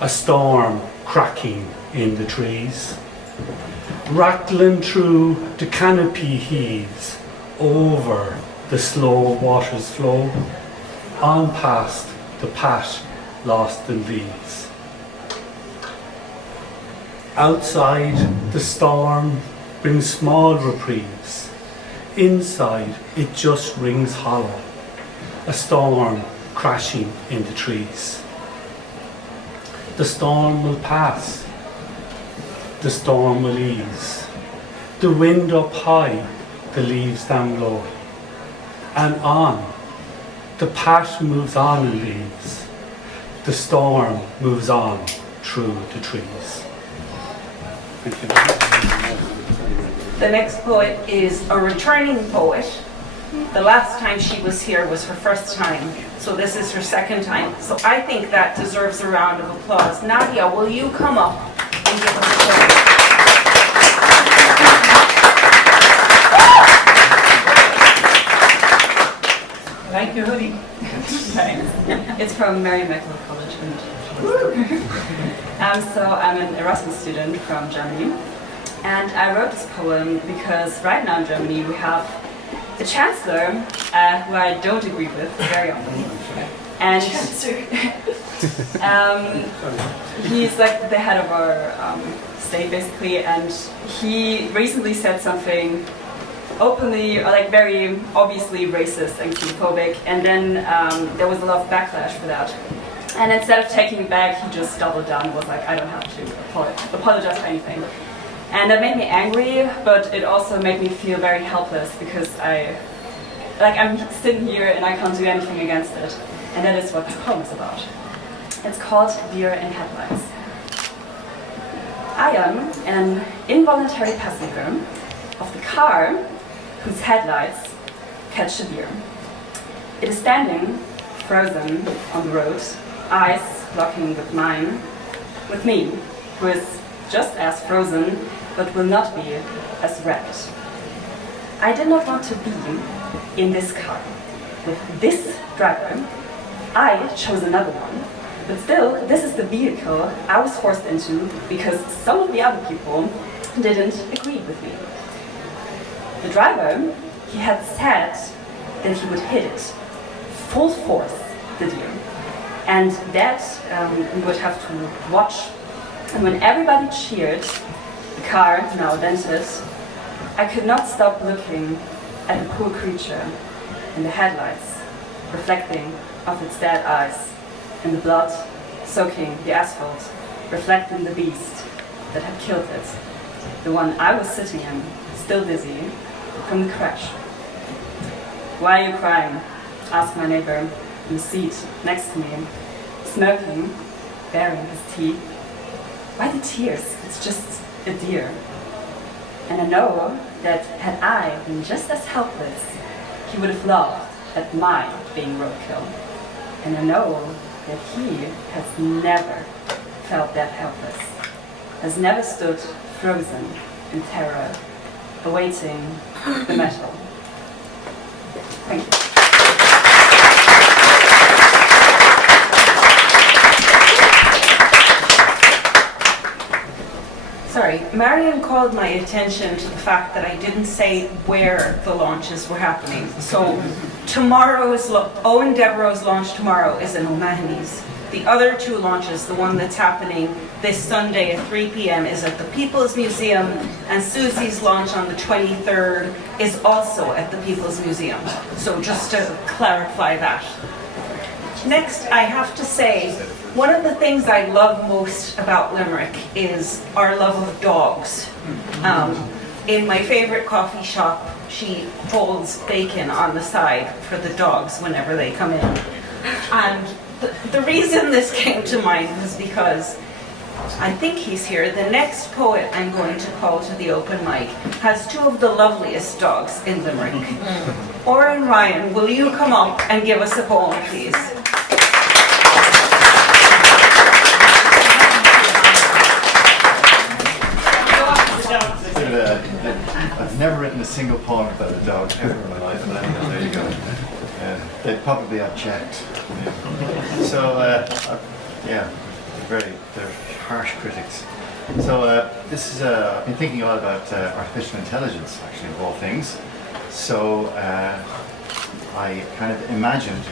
A storm cracking in the trees. Rattling through the canopy heaves, over the slow water's flow, on past the path lost in leaves. Outside, the storm brings small reprieves. Inside, it just rings hollow. A storm crashing in the trees. The storm will pass. The storm will ease. The wind up high, the leaves down low. And on. The path moves on in leaves. The storm moves on through the trees. Thank you. The next poet is a returning poet. The last time she was here was her first time, so this is her second time. So I think that deserves a round of applause. Nadia, will you come up and give us a poem? Thank you, Hoodie. It's from Mary Meckler College. So I'm an Erasmus student from Germany, and I wrote this poem because right now in Germany we have the Chancellor, who I don't agree with very often, and he's like the head of our state basically, and he recently said something openly, or like very obviously racist and xenophobic, and then there was a lot of backlash for that. And instead of taking it back, he just doubled down and was like, I don't have to apologize for anything. And that made me angry, but it also made me feel very helpless because I'm sitting here and I can't do anything against it. And that is what the poem is about. It's called Deer in Headlights. I am an involuntary passenger of the car whose headlights catch the deer. It is standing, frozen on the road, eyes locking with mine, with me, who is just as frozen, but will not be as wrecked. I did not want to be in this car with this driver. I chose another one, but still, this is the vehicle I was forced into because some of the other people didn't agree with me. The driver, he had said that he would hit it, full force, the deer, and that we would have to watch. And when everybody cheered, the car now dented, I could not stop looking at the poor creature in the headlights, reflecting off its dead eyes, and the blood soaking the asphalt, reflecting the beast that had killed it, the one I was sitting in, still dizzy, from the crash. Why are you crying? Asked my neighbor in the seat next to me, smoking, baring his teeth. Why the tears? It's just a deer. And I know that had I been just as helpless, he would have laughed at my being roadkill. And I know that he has never felt that helpless, has never stood frozen in terror, awaiting the metal. Thank you. Sorry, Marion called my attention to the fact that I didn't say where the launches were happening. So tomorrow's, Owen Devereux's launch tomorrow is in O'Mahony's. The other two launches, the one that's happening this Sunday at 3 p.m. is at the People's Museum, and Susie's launch on the 23rd is also at the People's Museum. So just to clarify that. Next, I have to say, one of the things I love most about Limerick is our love of dogs. In my favorite coffee shop, she holds bacon on the side for the dogs whenever they come in. And the reason this came to mind was because I think he's here. The next poet I'm going to call to the open mic has two of the loveliest dogs in Limerick. Oren Ryan, will you come up and give us a poem, please? I've never written a single poem about a dog ever in my life, but anyway, there you go. They'd probably object. So, yeah, they're harsh critics. So this is, I've been thinking a lot about artificial intelligence, actually, of all things. So I kind of imagined,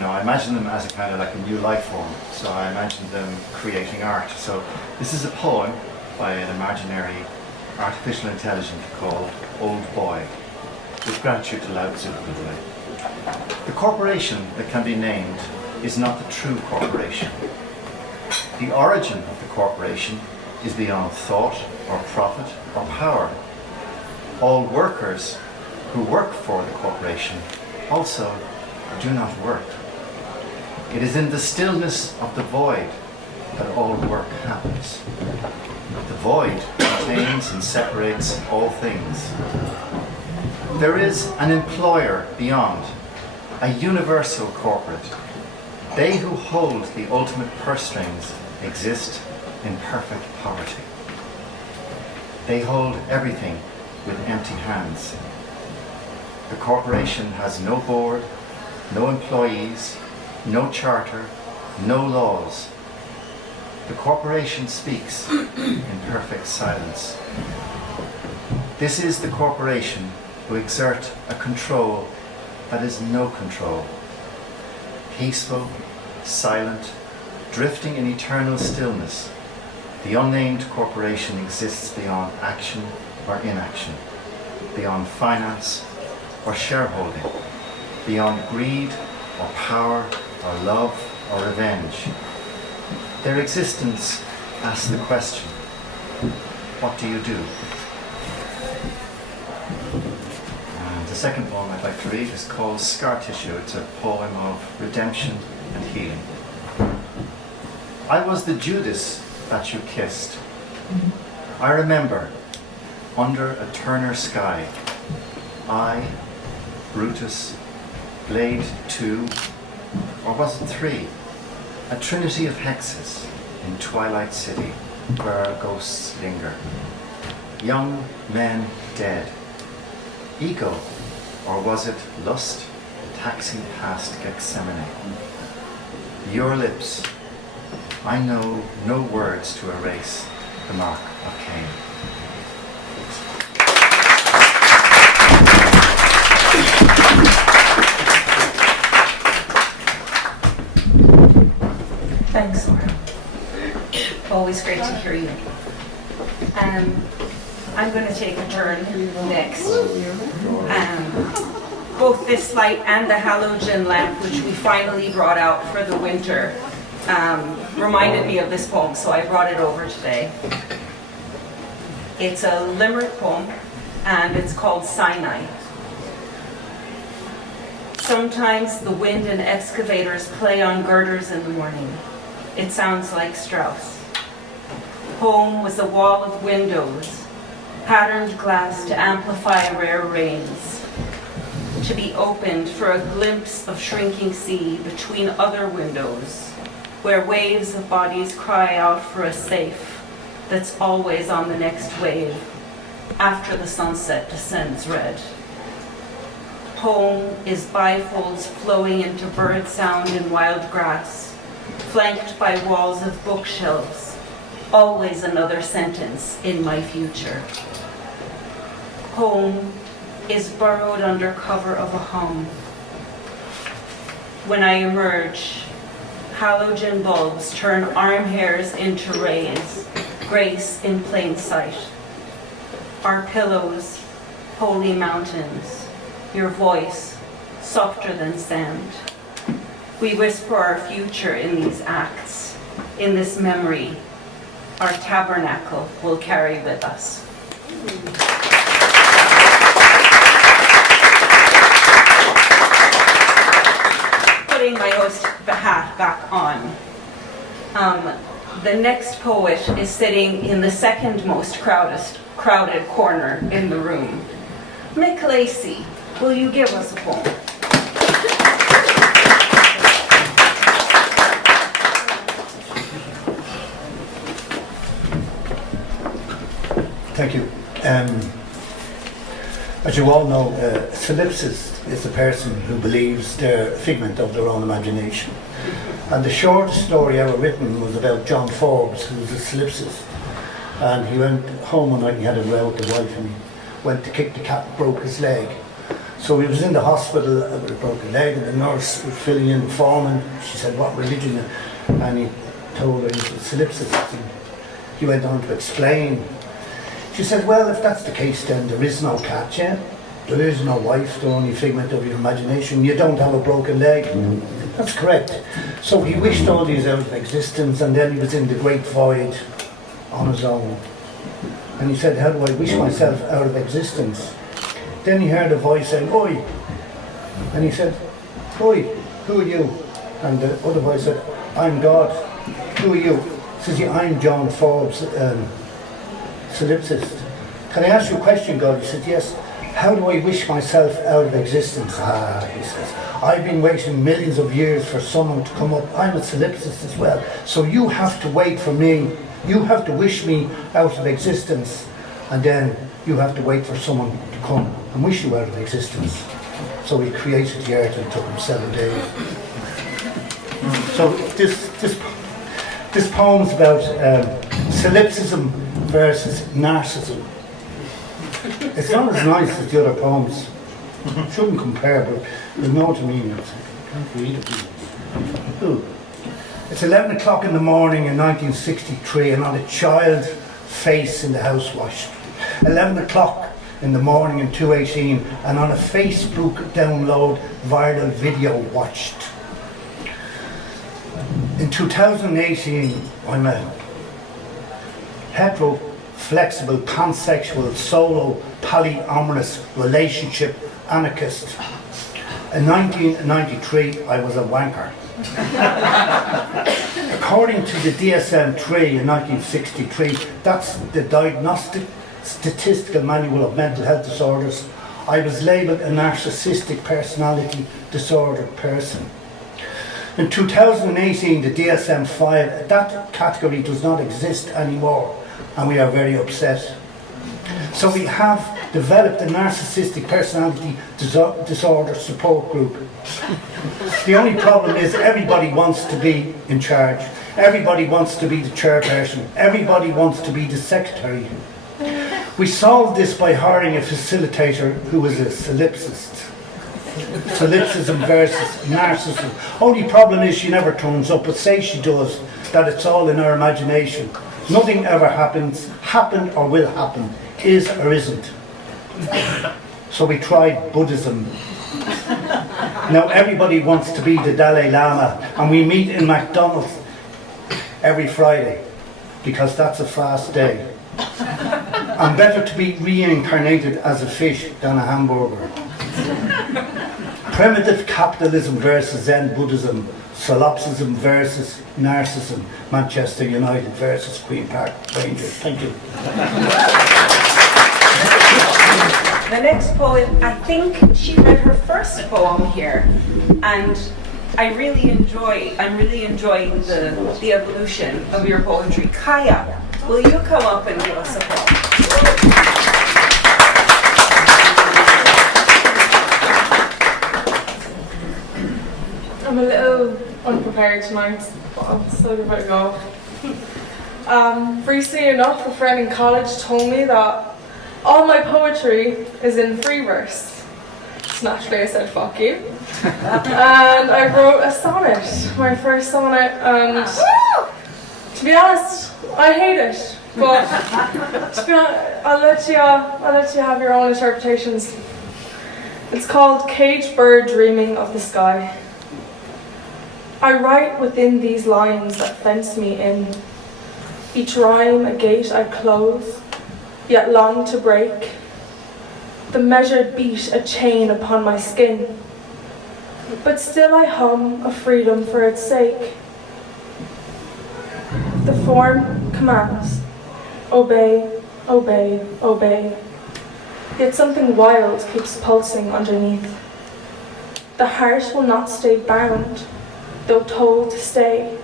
I imagined them as a kind of like a new life form. So I imagined them creating art. So this is a poem by an imaginary artificial intelligence called Old Boy, with gratitude to Lao Tzu, by the way. The corporation that can be named is not the true corporation. The origin of the corporation is beyond thought or profit or power. All workers who work for the corporation also do not work. It is in the stillness of the void that all work happens. The void contains and separates all things. There is an employer beyond, a universal corporate. They who hold the ultimate purse strings exist in perfect poverty. They hold everything with empty hands. The corporation has no board, no employees, no charter, no laws. The corporation speaks in perfect silence. This is the corporation who exert a control that is no control. Peaceful, silent, drifting in eternal stillness, the unnamed corporation exists beyond action or inaction, beyond finance or shareholding, beyond greed or power or love or revenge. Their existence asks the question, what do you do? And the second poem I'd like to read is called Scar Tissue. It's a poem of redemption and healing. I was the Judas that you kissed. I remember, under a Turner sky, I, Brutus, Blade 2, or was it 3? A trinity of hexes in Twilight City where ghosts linger. Young men dead. Ego, or was it lust, taxiing past Gethsemane? Your lips, I know no words to erase the mark of Cain. Thanks, Laura. Always great to hear you. I'm going to take a turn next. Both this light and the halogen lamp, which we finally brought out for the winter, reminded me of this poem, so I brought it over today. It's a Limerick poem, and it's called Sinai. Sometimes the wind and excavators play on girders in the morning. It sounds like Strauss. Home was a wall of windows, patterned glass to amplify rare rains, to be opened for a glimpse of shrinking sea between other windows, where waves of bodies cry out for a safe that's always on the next wave after the sunset descends red. Home is bifolds flowing into bird sound and wild grass, flanked by walls of bookshelves, always another sentence in my future. Home is burrowed under cover of a hum. When I emerge, halogen bulbs turn arm hairs into rays, grace in plain sight. Our pillows, holy mountains, your voice, softer than sand. We whisper our future in these acts, in this memory, our tabernacle will carry with us. Putting my host hat back on. The next poet is sitting in the second most crowded corner in the room. Mick Lacey, will you give us a poem? Thank you. As you all know, a solipsist is the person who believes they're a figment of their own imagination. And the shortest story ever written was about John Forbes, who was a solipsist. And he went home one night and he had a row with the wife and he went to kick the cat and broke his leg. So he was in the hospital with a broken leg and the nurse was filling in the form and she said, what religion? And he told her he was a solipsist. And he went on to explain. She said, well, if that's the case, then there is no cat, yeah? there is no wife, the only figment of your imagination. You don't have a broken leg. That's correct. So he wished all these out of existence, and then he was in the great void on his own. And he said, how do I wish myself out of existence? Then he heard a voice saying, oi. And he said, oi, who are you? And the other voice said, I'm God. Who are you? He says, yeah, I'm John Forbes, solipsist. Can I ask you a question, God? He said, yes. How do I wish myself out of existence? He says, I've been waiting millions of years for someone to come up. I'm a solipsist as well. So you have to wait for me. You have to wish me out of existence. And then you have to wait for someone to come and wish you out of existence. So he created the earth and it took him 7 days. So this poem's about solipsism versus narcissism. It's not as nice as the other poems. Shouldn't compare, but you know what I mean. I can't read it. Ooh. It's 11 o'clock in the morning in 1963 and not a child face in the house washed. 11 o'clock in the morning in 2018 and on a Facebook download viral video watched. In 2018, I'm a hetero, flexible, pansexual, solo, polyamorous relationship anarchist. In 1993, I was a wanker. According to the DSM-3 in 1963, that's the Diagnostic Statistical Manual of Mental Health Disorders, I was labelled a narcissistic personality disordered person. In 2018, the DSM-5, that category does not exist anymore, and we are very upset. So we have developed a narcissistic personality disorder support group. The only problem is everybody wants to be in charge. Everybody wants to be the chairperson. Everybody wants to be the secretary. We solved this by hiring a facilitator who is a solipsist. Solipsism versus narcissism. Only problem is she never turns up, but say she does, that it's all in her imagination. Nothing ever happens, happened or will happen, is or isn't. So we tried Buddhism. Now everybody wants to be the Dalai Lama, and we meet in McDonald's every Friday because that's a fast day. And better to be reincarnated as a fish than a hamburger. Primitive capitalism versus Zen Buddhism, solipsism versus narcissism, Manchester United versus Queen Park Rangers. Thank you. The next poet, I think she read her first poem here, and I'm really enjoying the evolution of your poetry. Kaya, will you come up and give us a poem? I'm a little unprepared tonight, but I'll still give it a go. Recently enough, a friend in college told me that all my poetry is in free verse. So naturally I said, fuck you. And I wrote a sonnet, my first sonnet, and to be honest, I hate it. But to be honest, I'll let you have your own interpretations. It's called Caged Bird Dreaming of the Sky. I write within these lines that fence me in. Each rhyme a gate I close, yet long to break. The measured beat a chain upon my skin. But still I hum of freedom for its sake. The form commands, obey, obey, obey. Yet something wild keeps pulsing underneath. The heart will not stay bound, though told to stay.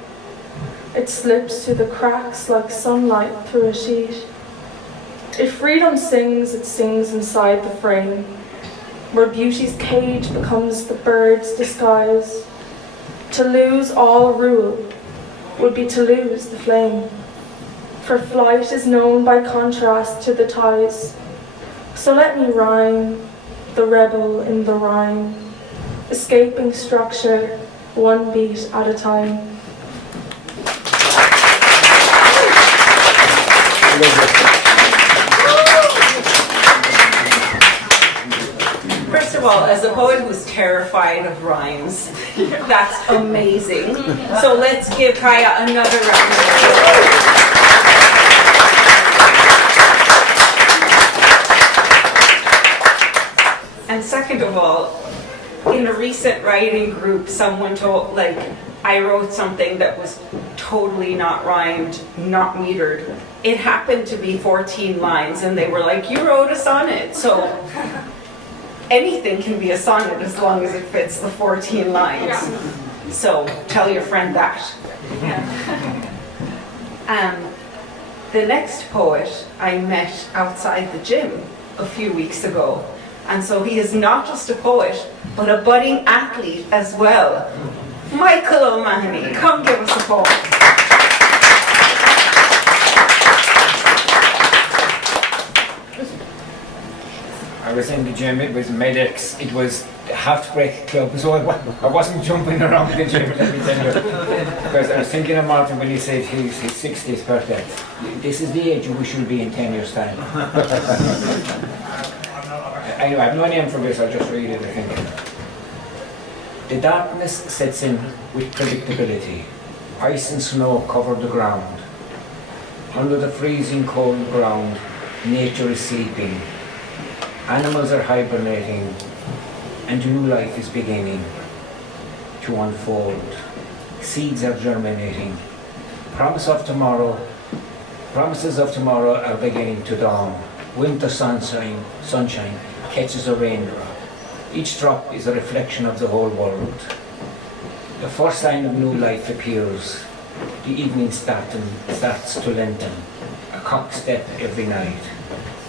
It slips through the cracks like sunlight through a sheet. If freedom sings, it sings inside the frame, where beauty's cage becomes the bird's disguise. To lose all rule would be to lose the flame, for flight is known by contrast to the ties. So let me rhyme, the rebel in the rhyme, escaping structure, one beat at a time. of all, as a poet who's terrified of rhymes, that's amazing. So let's give Kaya another round of applause. And second of all, in a recent writing group, someone told, like, I wrote something that was totally not rhymed, not metered. It happened to be 14 lines, and they were like, you wrote a sonnet. So anything can be a sonnet as long as it fits the 14 lines. So tell your friend that. The next poet I met outside the gym a few weeks ago. And so he is not just a poet, but a budding athlete as well. Michael O'Mahony, come give us a poem. I was in the gym, it was medics, it was the half-break club, so I wasn't jumping around the gym, let me tell you. Because I was thinking of Martin when he said his 60th birthday. This is the age we should be in 10 years' time. Anyway, I have no name for this, I'll just read it, I think. The darkness sets in with predictability. Ice and snow cover the ground. Under the freezing cold ground, nature is sleeping. Animals are hibernating, and new life is beginning to unfold. Seeds are germinating. Promises of tomorrow are beginning to dawn. Winter sunshine catches a raindrop. Each drop is a reflection of the whole world. The first sign of new life appears. The evening starts to lengthen. A cock step every night.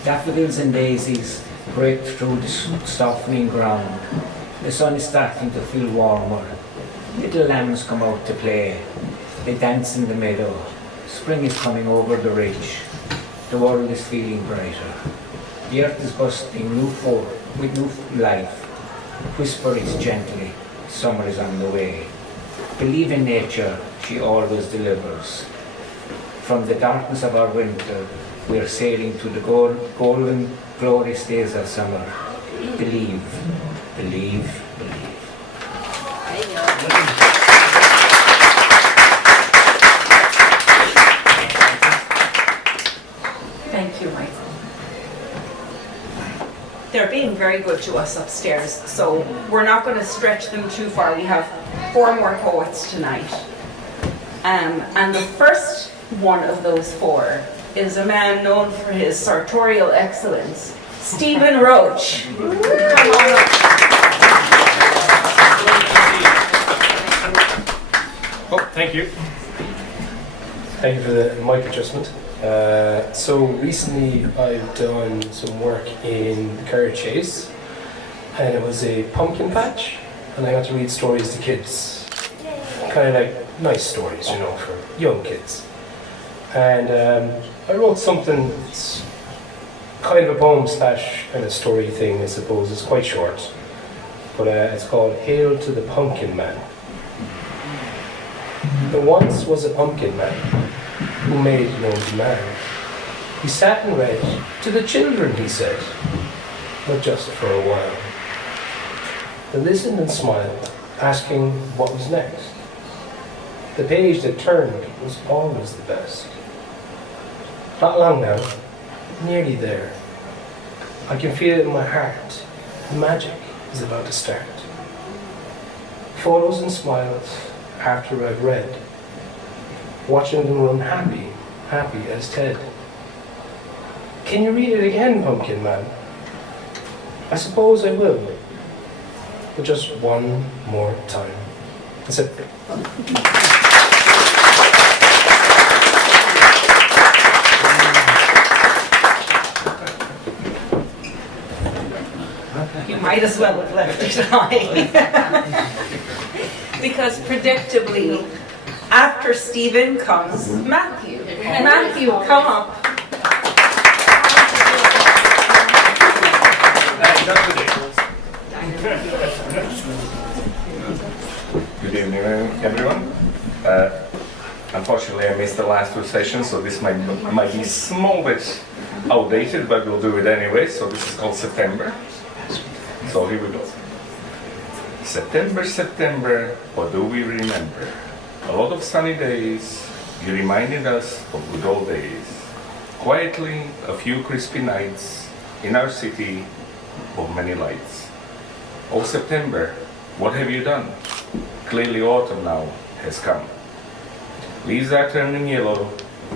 Daffodils and daisies break through the softening ground. The sun is starting to feel warmer. Little lambs come out to play. They dance in the meadow. Spring is coming over the ridge. The world is feeling brighter. The earth is bursting with new life. Whisper it gently, summer is on the way. Believe in nature, she always delivers. From the darkness of our winter, we are sailing to the golden, glorious days of summer. Believe, believe, believe. Thank you, Michael. They're being very good to us upstairs, so we're not going to stretch them too far. We have 4 more poets tonight. And the first one of those 4 is a man known for his sartorial excellence, Stephen Roach. Come on up. Oh, thank you. Thank you for the mic adjustment. So recently I've done some work in the Car Chase, and it was a pumpkin patch, and I got to read stories to kids. Kind of like nice stories, you know, for young kids. And I wrote something that's kind of a poem slash kind of story thing, I suppose. It's quite short, but it's called Hail to the Pumpkin Man. There once was a pumpkin man who made no demand. He sat and read to the children, he said, but just for a while. They listened and smiled, asking what was next. The page that turned was always the best. Not long now, nearly there. I can feel it in my heart. The magic is about to start. Photos and smiles after I've read. Watching them run happy as Ted. Can you read it again, Pumpkin Man? I suppose I will, but just one more time. That's it. You might as well have left it high. Because predictably, after Stephen comes Matthew. Matthew, come up. Good evening, everyone. Unfortunately, I missed the last 2 sessions, so this might be a small bit outdated, but we'll do it anyway. So this is called September. So here we go. September, September, what do we remember? A lot of sunny days, you reminded us of good old days. Quietly, a few crispy nights in our city of many lights. Oh September, what have you done? Clearly autumn now has come. Leaves are turning yellow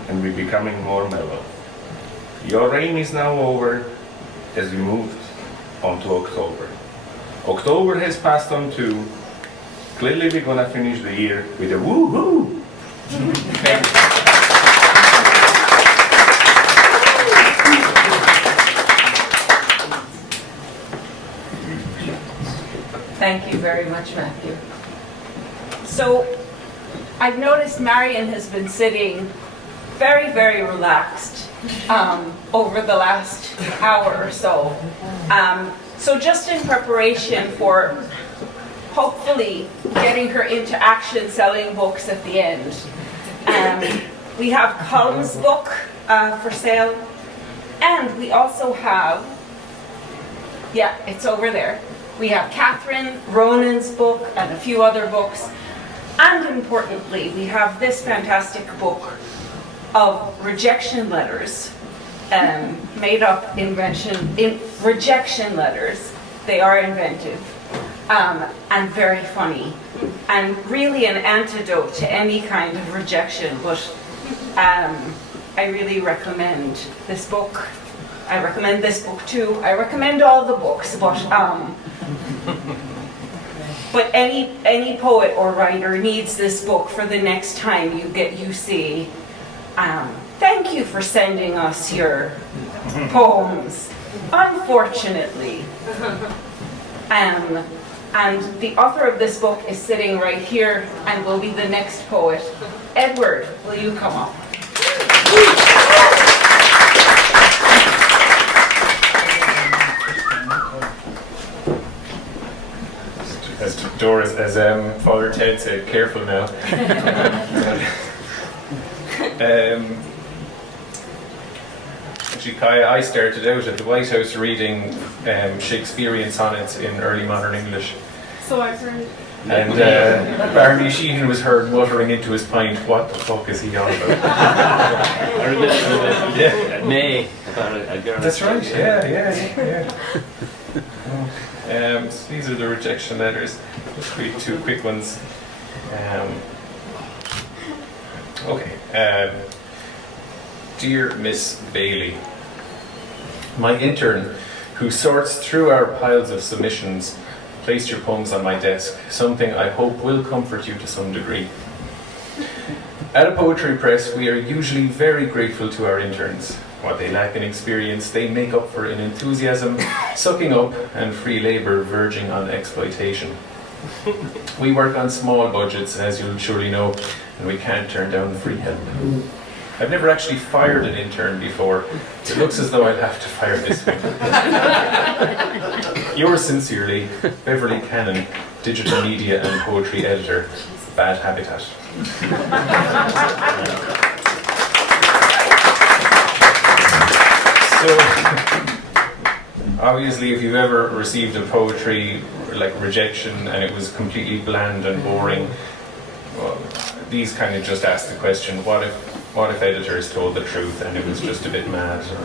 and we're becoming more mellow. Your reign is now over as we moved on to October. October has passed on too. Clearly we're gonna finish the year with a woohoo! Thank you very much, Matthew. So, I've noticed Marion has been sitting very, very relaxed over the last hour or so. So just in preparation for hopefully getting her into action selling books at the end, we have Colin's book for sale, and we also have, yeah, it's over there. We have Catherine Ronan's book and a few other books. And importantly, we have this fantastic book of rejection letters, made up in rejection letters. They are inventive and very funny, and really an antidote to any kind of rejection. But I really recommend this book. I recommend this book too. I recommend all the books, but any poet or writer needs this book for the next time you see. Thank you for sending us your poems. Unfortunately, and the author of this book is sitting right here and will be the next poet. Edward, will you come up? As Doris, as Father Ted said, careful now. Actually, Kaya, I started out at the White House reading Shakespearean sonnets in early modern English. So I've heard. And Barney Sheehan was heard muttering into his pint, "What the fuck is he on about?" May. That's right, yeah. So these are the rejection letters. Just read two quick ones. Dear Miss Bailey, my intern, who sorts through our piles of submissions, placed your poems on my desk, something I hope will comfort you to some degree. At a poetry press, we are usually very grateful to our interns. What they lack in experience, they make up for in enthusiasm, sucking up, and free labor verging on exploitation. We work on small budgets, as you'll surely know, and we can't turn down free help. I've never actually fired an intern before. It looks as though I'll have to fire this one. Yours sincerely, Beverly Cannon, digital media and poetry editor, Bad Habitat. So, obviously, if you've ever received a poetry like rejection and it was completely bland and boring, well, these kind of just ask the question: what if editors told the truth and it was just a bit mad, or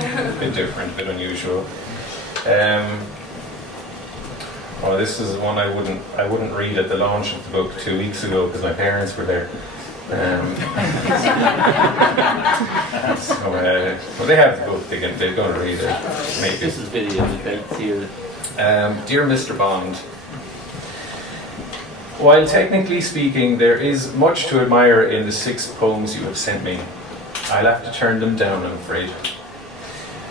a bit different, a bit unusual? Well, this is one I wouldn't read at the launch of the book 2 weeks ago because my parents were there. Well, they have the book. They're going to read it. Maybe. This is video debates here. Dear Mr. Bond, while technically speaking, there is much to admire in the 6 poems you have sent me. I'll have to turn them down, I'm afraid.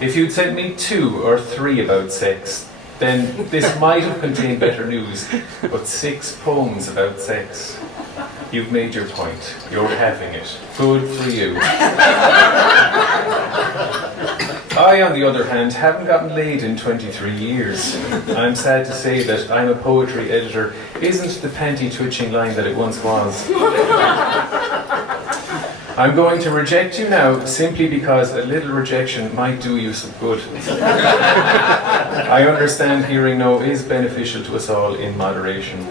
If you'd sent me 2 or 3 about sex, then this might have contained better news. But 6 poems about sex. You've made your point. You're having it. Good for you. I, on the other hand, haven't gotten laid in 23 years. I'm sad to say that I'm a poetry editor isn't the panty-twitching line that it once was. I'm going to reject you now simply because a little rejection might do you some good. I understand hearing no is beneficial to us all in moderation.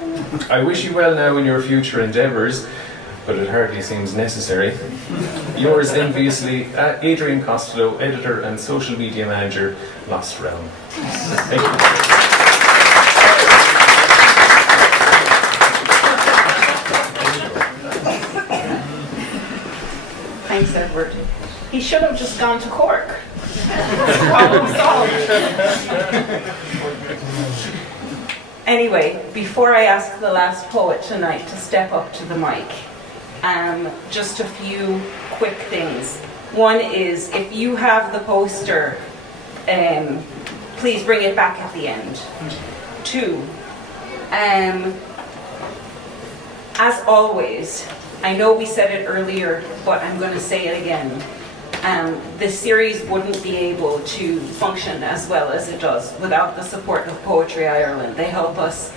I wish you well now in your future endeavours, but it hardly seems necessary. Yours enviously, Adrian Costello, editor and social media manager, Lost Realm. Thank you. Thanks, Edward. He should have just gone to Cork. Problem solved. Anyway, before I ask the last poet tonight to step up to the mic, just a few quick things. One is, if you have the poster, please bring it back at the end. Two, as always, I know we said it earlier, but I'm going to say it again. This series wouldn't be able to function as well as it does without the support of Poetry Ireland. They help us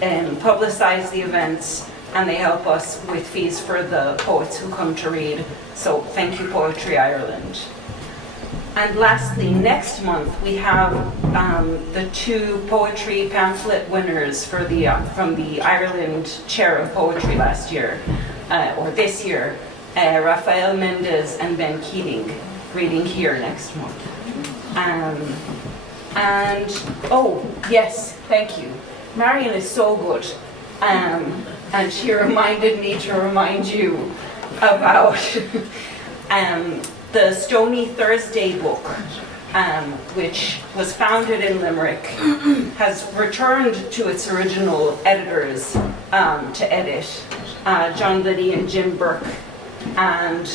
publicise the events, and they help us with fees for the poets who come to read. So thank you, Poetry Ireland. And lastly, next month we have the 2 poetry pamphlet winners for the from the Ireland Chair of Poetry last year, or this year, Rafael Mendez and Ben Keating, reading here next month. And oh yes, thank you. Marion is so good, and she reminded me to remind you about the Stony Thursday book, which was founded in Limerick, has returned to its original editors to edit, John Liddy and Jim Burke. And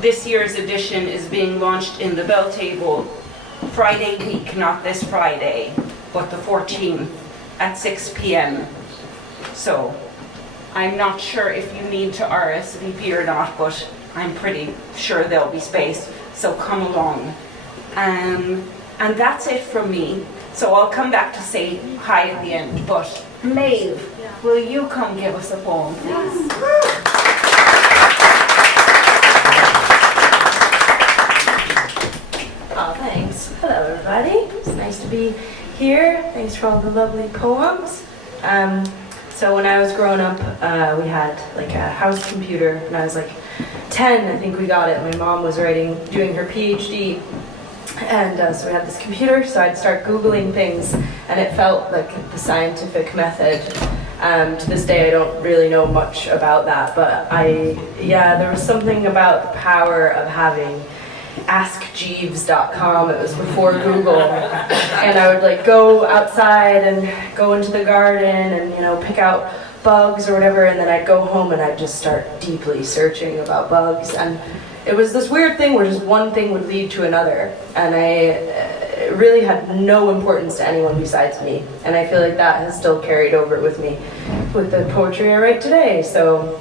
this year's edition is being launched in the Bell Table Friday week, not this Friday, but the 14th at 6 p.m. So I'm not sure if you need to RSVP or not, but I'm pretty sure there'll be space, so come along. And that's it from me. So I'll come back to say hi at the end, but Maeve, will you come give us a poem, please? Oh, thanks. Hello, everybody. It's nice to be here. Thanks for all the lovely poems. So when I was growing up, we had like a house computer, and I was like 10, I think we got it. My mom was doing her PhD, and so we had this computer, so I'd start Googling things, and it felt like the scientific method. To this day, I don't really know much about that, but there was something about the power of having AskJeeves.com. It was before Google, and I would like go outside and go into the garden and pick out bugs or whatever, and then I'd go home and I'd just start deeply searching about bugs, and it was this weird thing where just one thing would lead to another, and it really had no importance to anyone besides me, and I feel like that has still carried over with me with the poetry I write today. So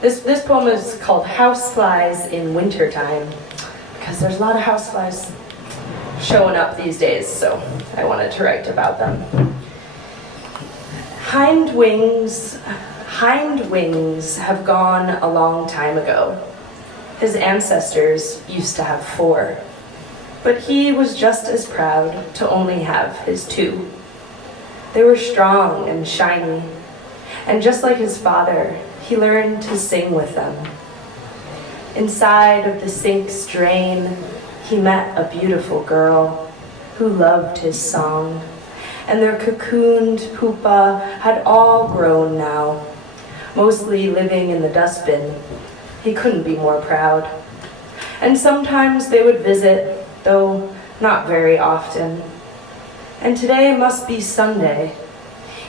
this poem is called Houseflies in Wintertime, because there's a lot of houseflies showing up these days, so I wanted to write about them. Hind wings have gone a long time ago. His ancestors used to have 4, but he was just as proud to only have his 2. They were strong and shiny, and just like his father, he learned to sing with them. Inside of the sink's drain, he met a beautiful girl who loved his song, and their cocooned pupa had all grown now, mostly living in the dustbin. He couldn't be more proud. And sometimes they would visit, though not very often. And today must be Sunday.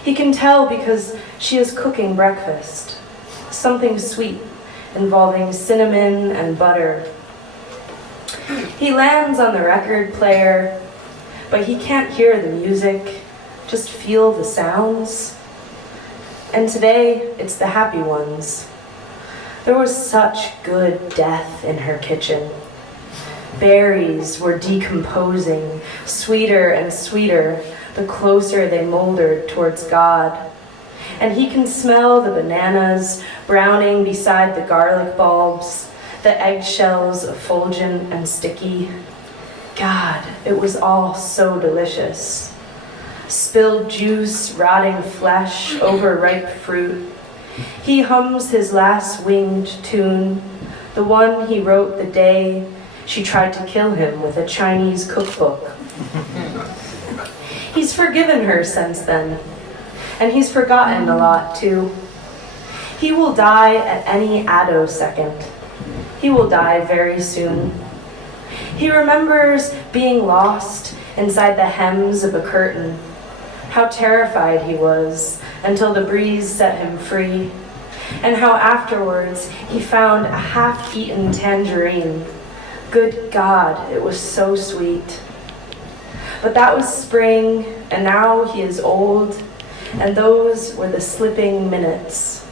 He can tell because she is cooking breakfast, something sweet involving cinnamon and butter. He lands on the record player, but he can't hear the music, just feel the sounds. And today, it's the happy ones. There was such good death in her kitchen. Berries were decomposing, sweeter and sweeter, the closer they moldered towards God. And he can smell the bananas browning beside the garlic bulbs, the eggshells effulgent and sticky. God, it was all so delicious. Spilled juice, rotting flesh, overripe fruit. He hums his last winged tune, the one he wrote the day she tried to kill him with a Chinese cookbook. He's forgiven her since then, and he's forgotten a lot too. He will die at any attosecond. He will die very soon. He remembers being lost inside the hems of a curtain, how terrified he was until the breeze set him free, and how afterwards he found a half-eaten tangerine. Good God, it was so sweet. But that was spring, and now he is old, and those were the slipping minutes.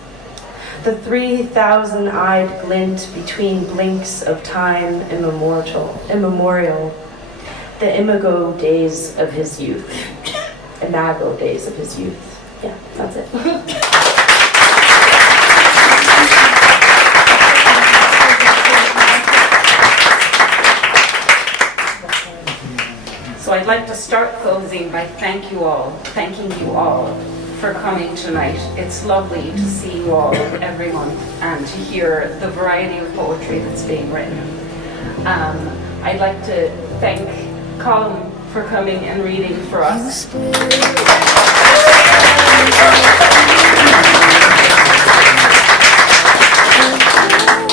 The 3,000-eyed glint between blinks of time immemorial, the imago days of his youth. Imago days of his youth. Yeah, that's it. So I'd like to start closing by thanking you all for coming tonight. It's lovely to see you all every month and to hear the variety of poetry that's being written. I'd like to thank Colin for coming and reading for us.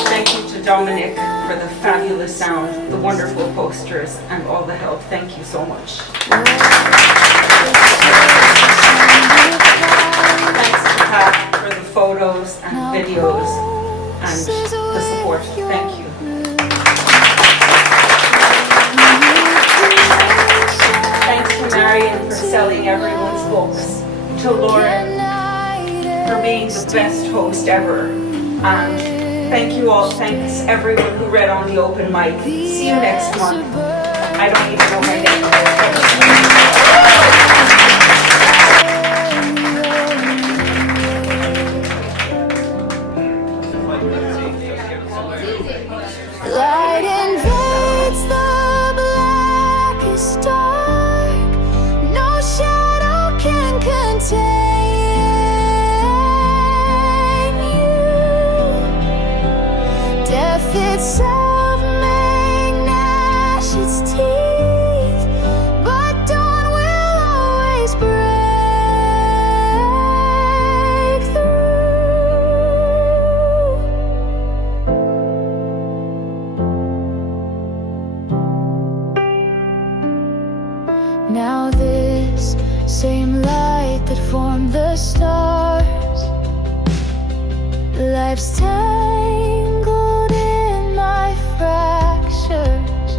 Thank you to Dominic for the fabulous sound, the wonderful posters, and all the help. Thank you so much. Thanks to Pat for the photos and videos and the support. Thank you. Thanks to Marion for selling everyone's books, to Lauren for being the best host ever, and thank you all. Thanks everyone who read on the open mic. See you next month. I don't even know my name. Light invades the blackest dark. No shadow can contain you. Death itself may gnash its teeth, but dawn will always break through. Now this same light that formed the stars, life's tangled in my fractures.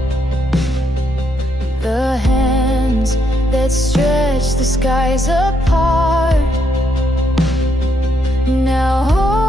The hands that stretch the skies apart now hold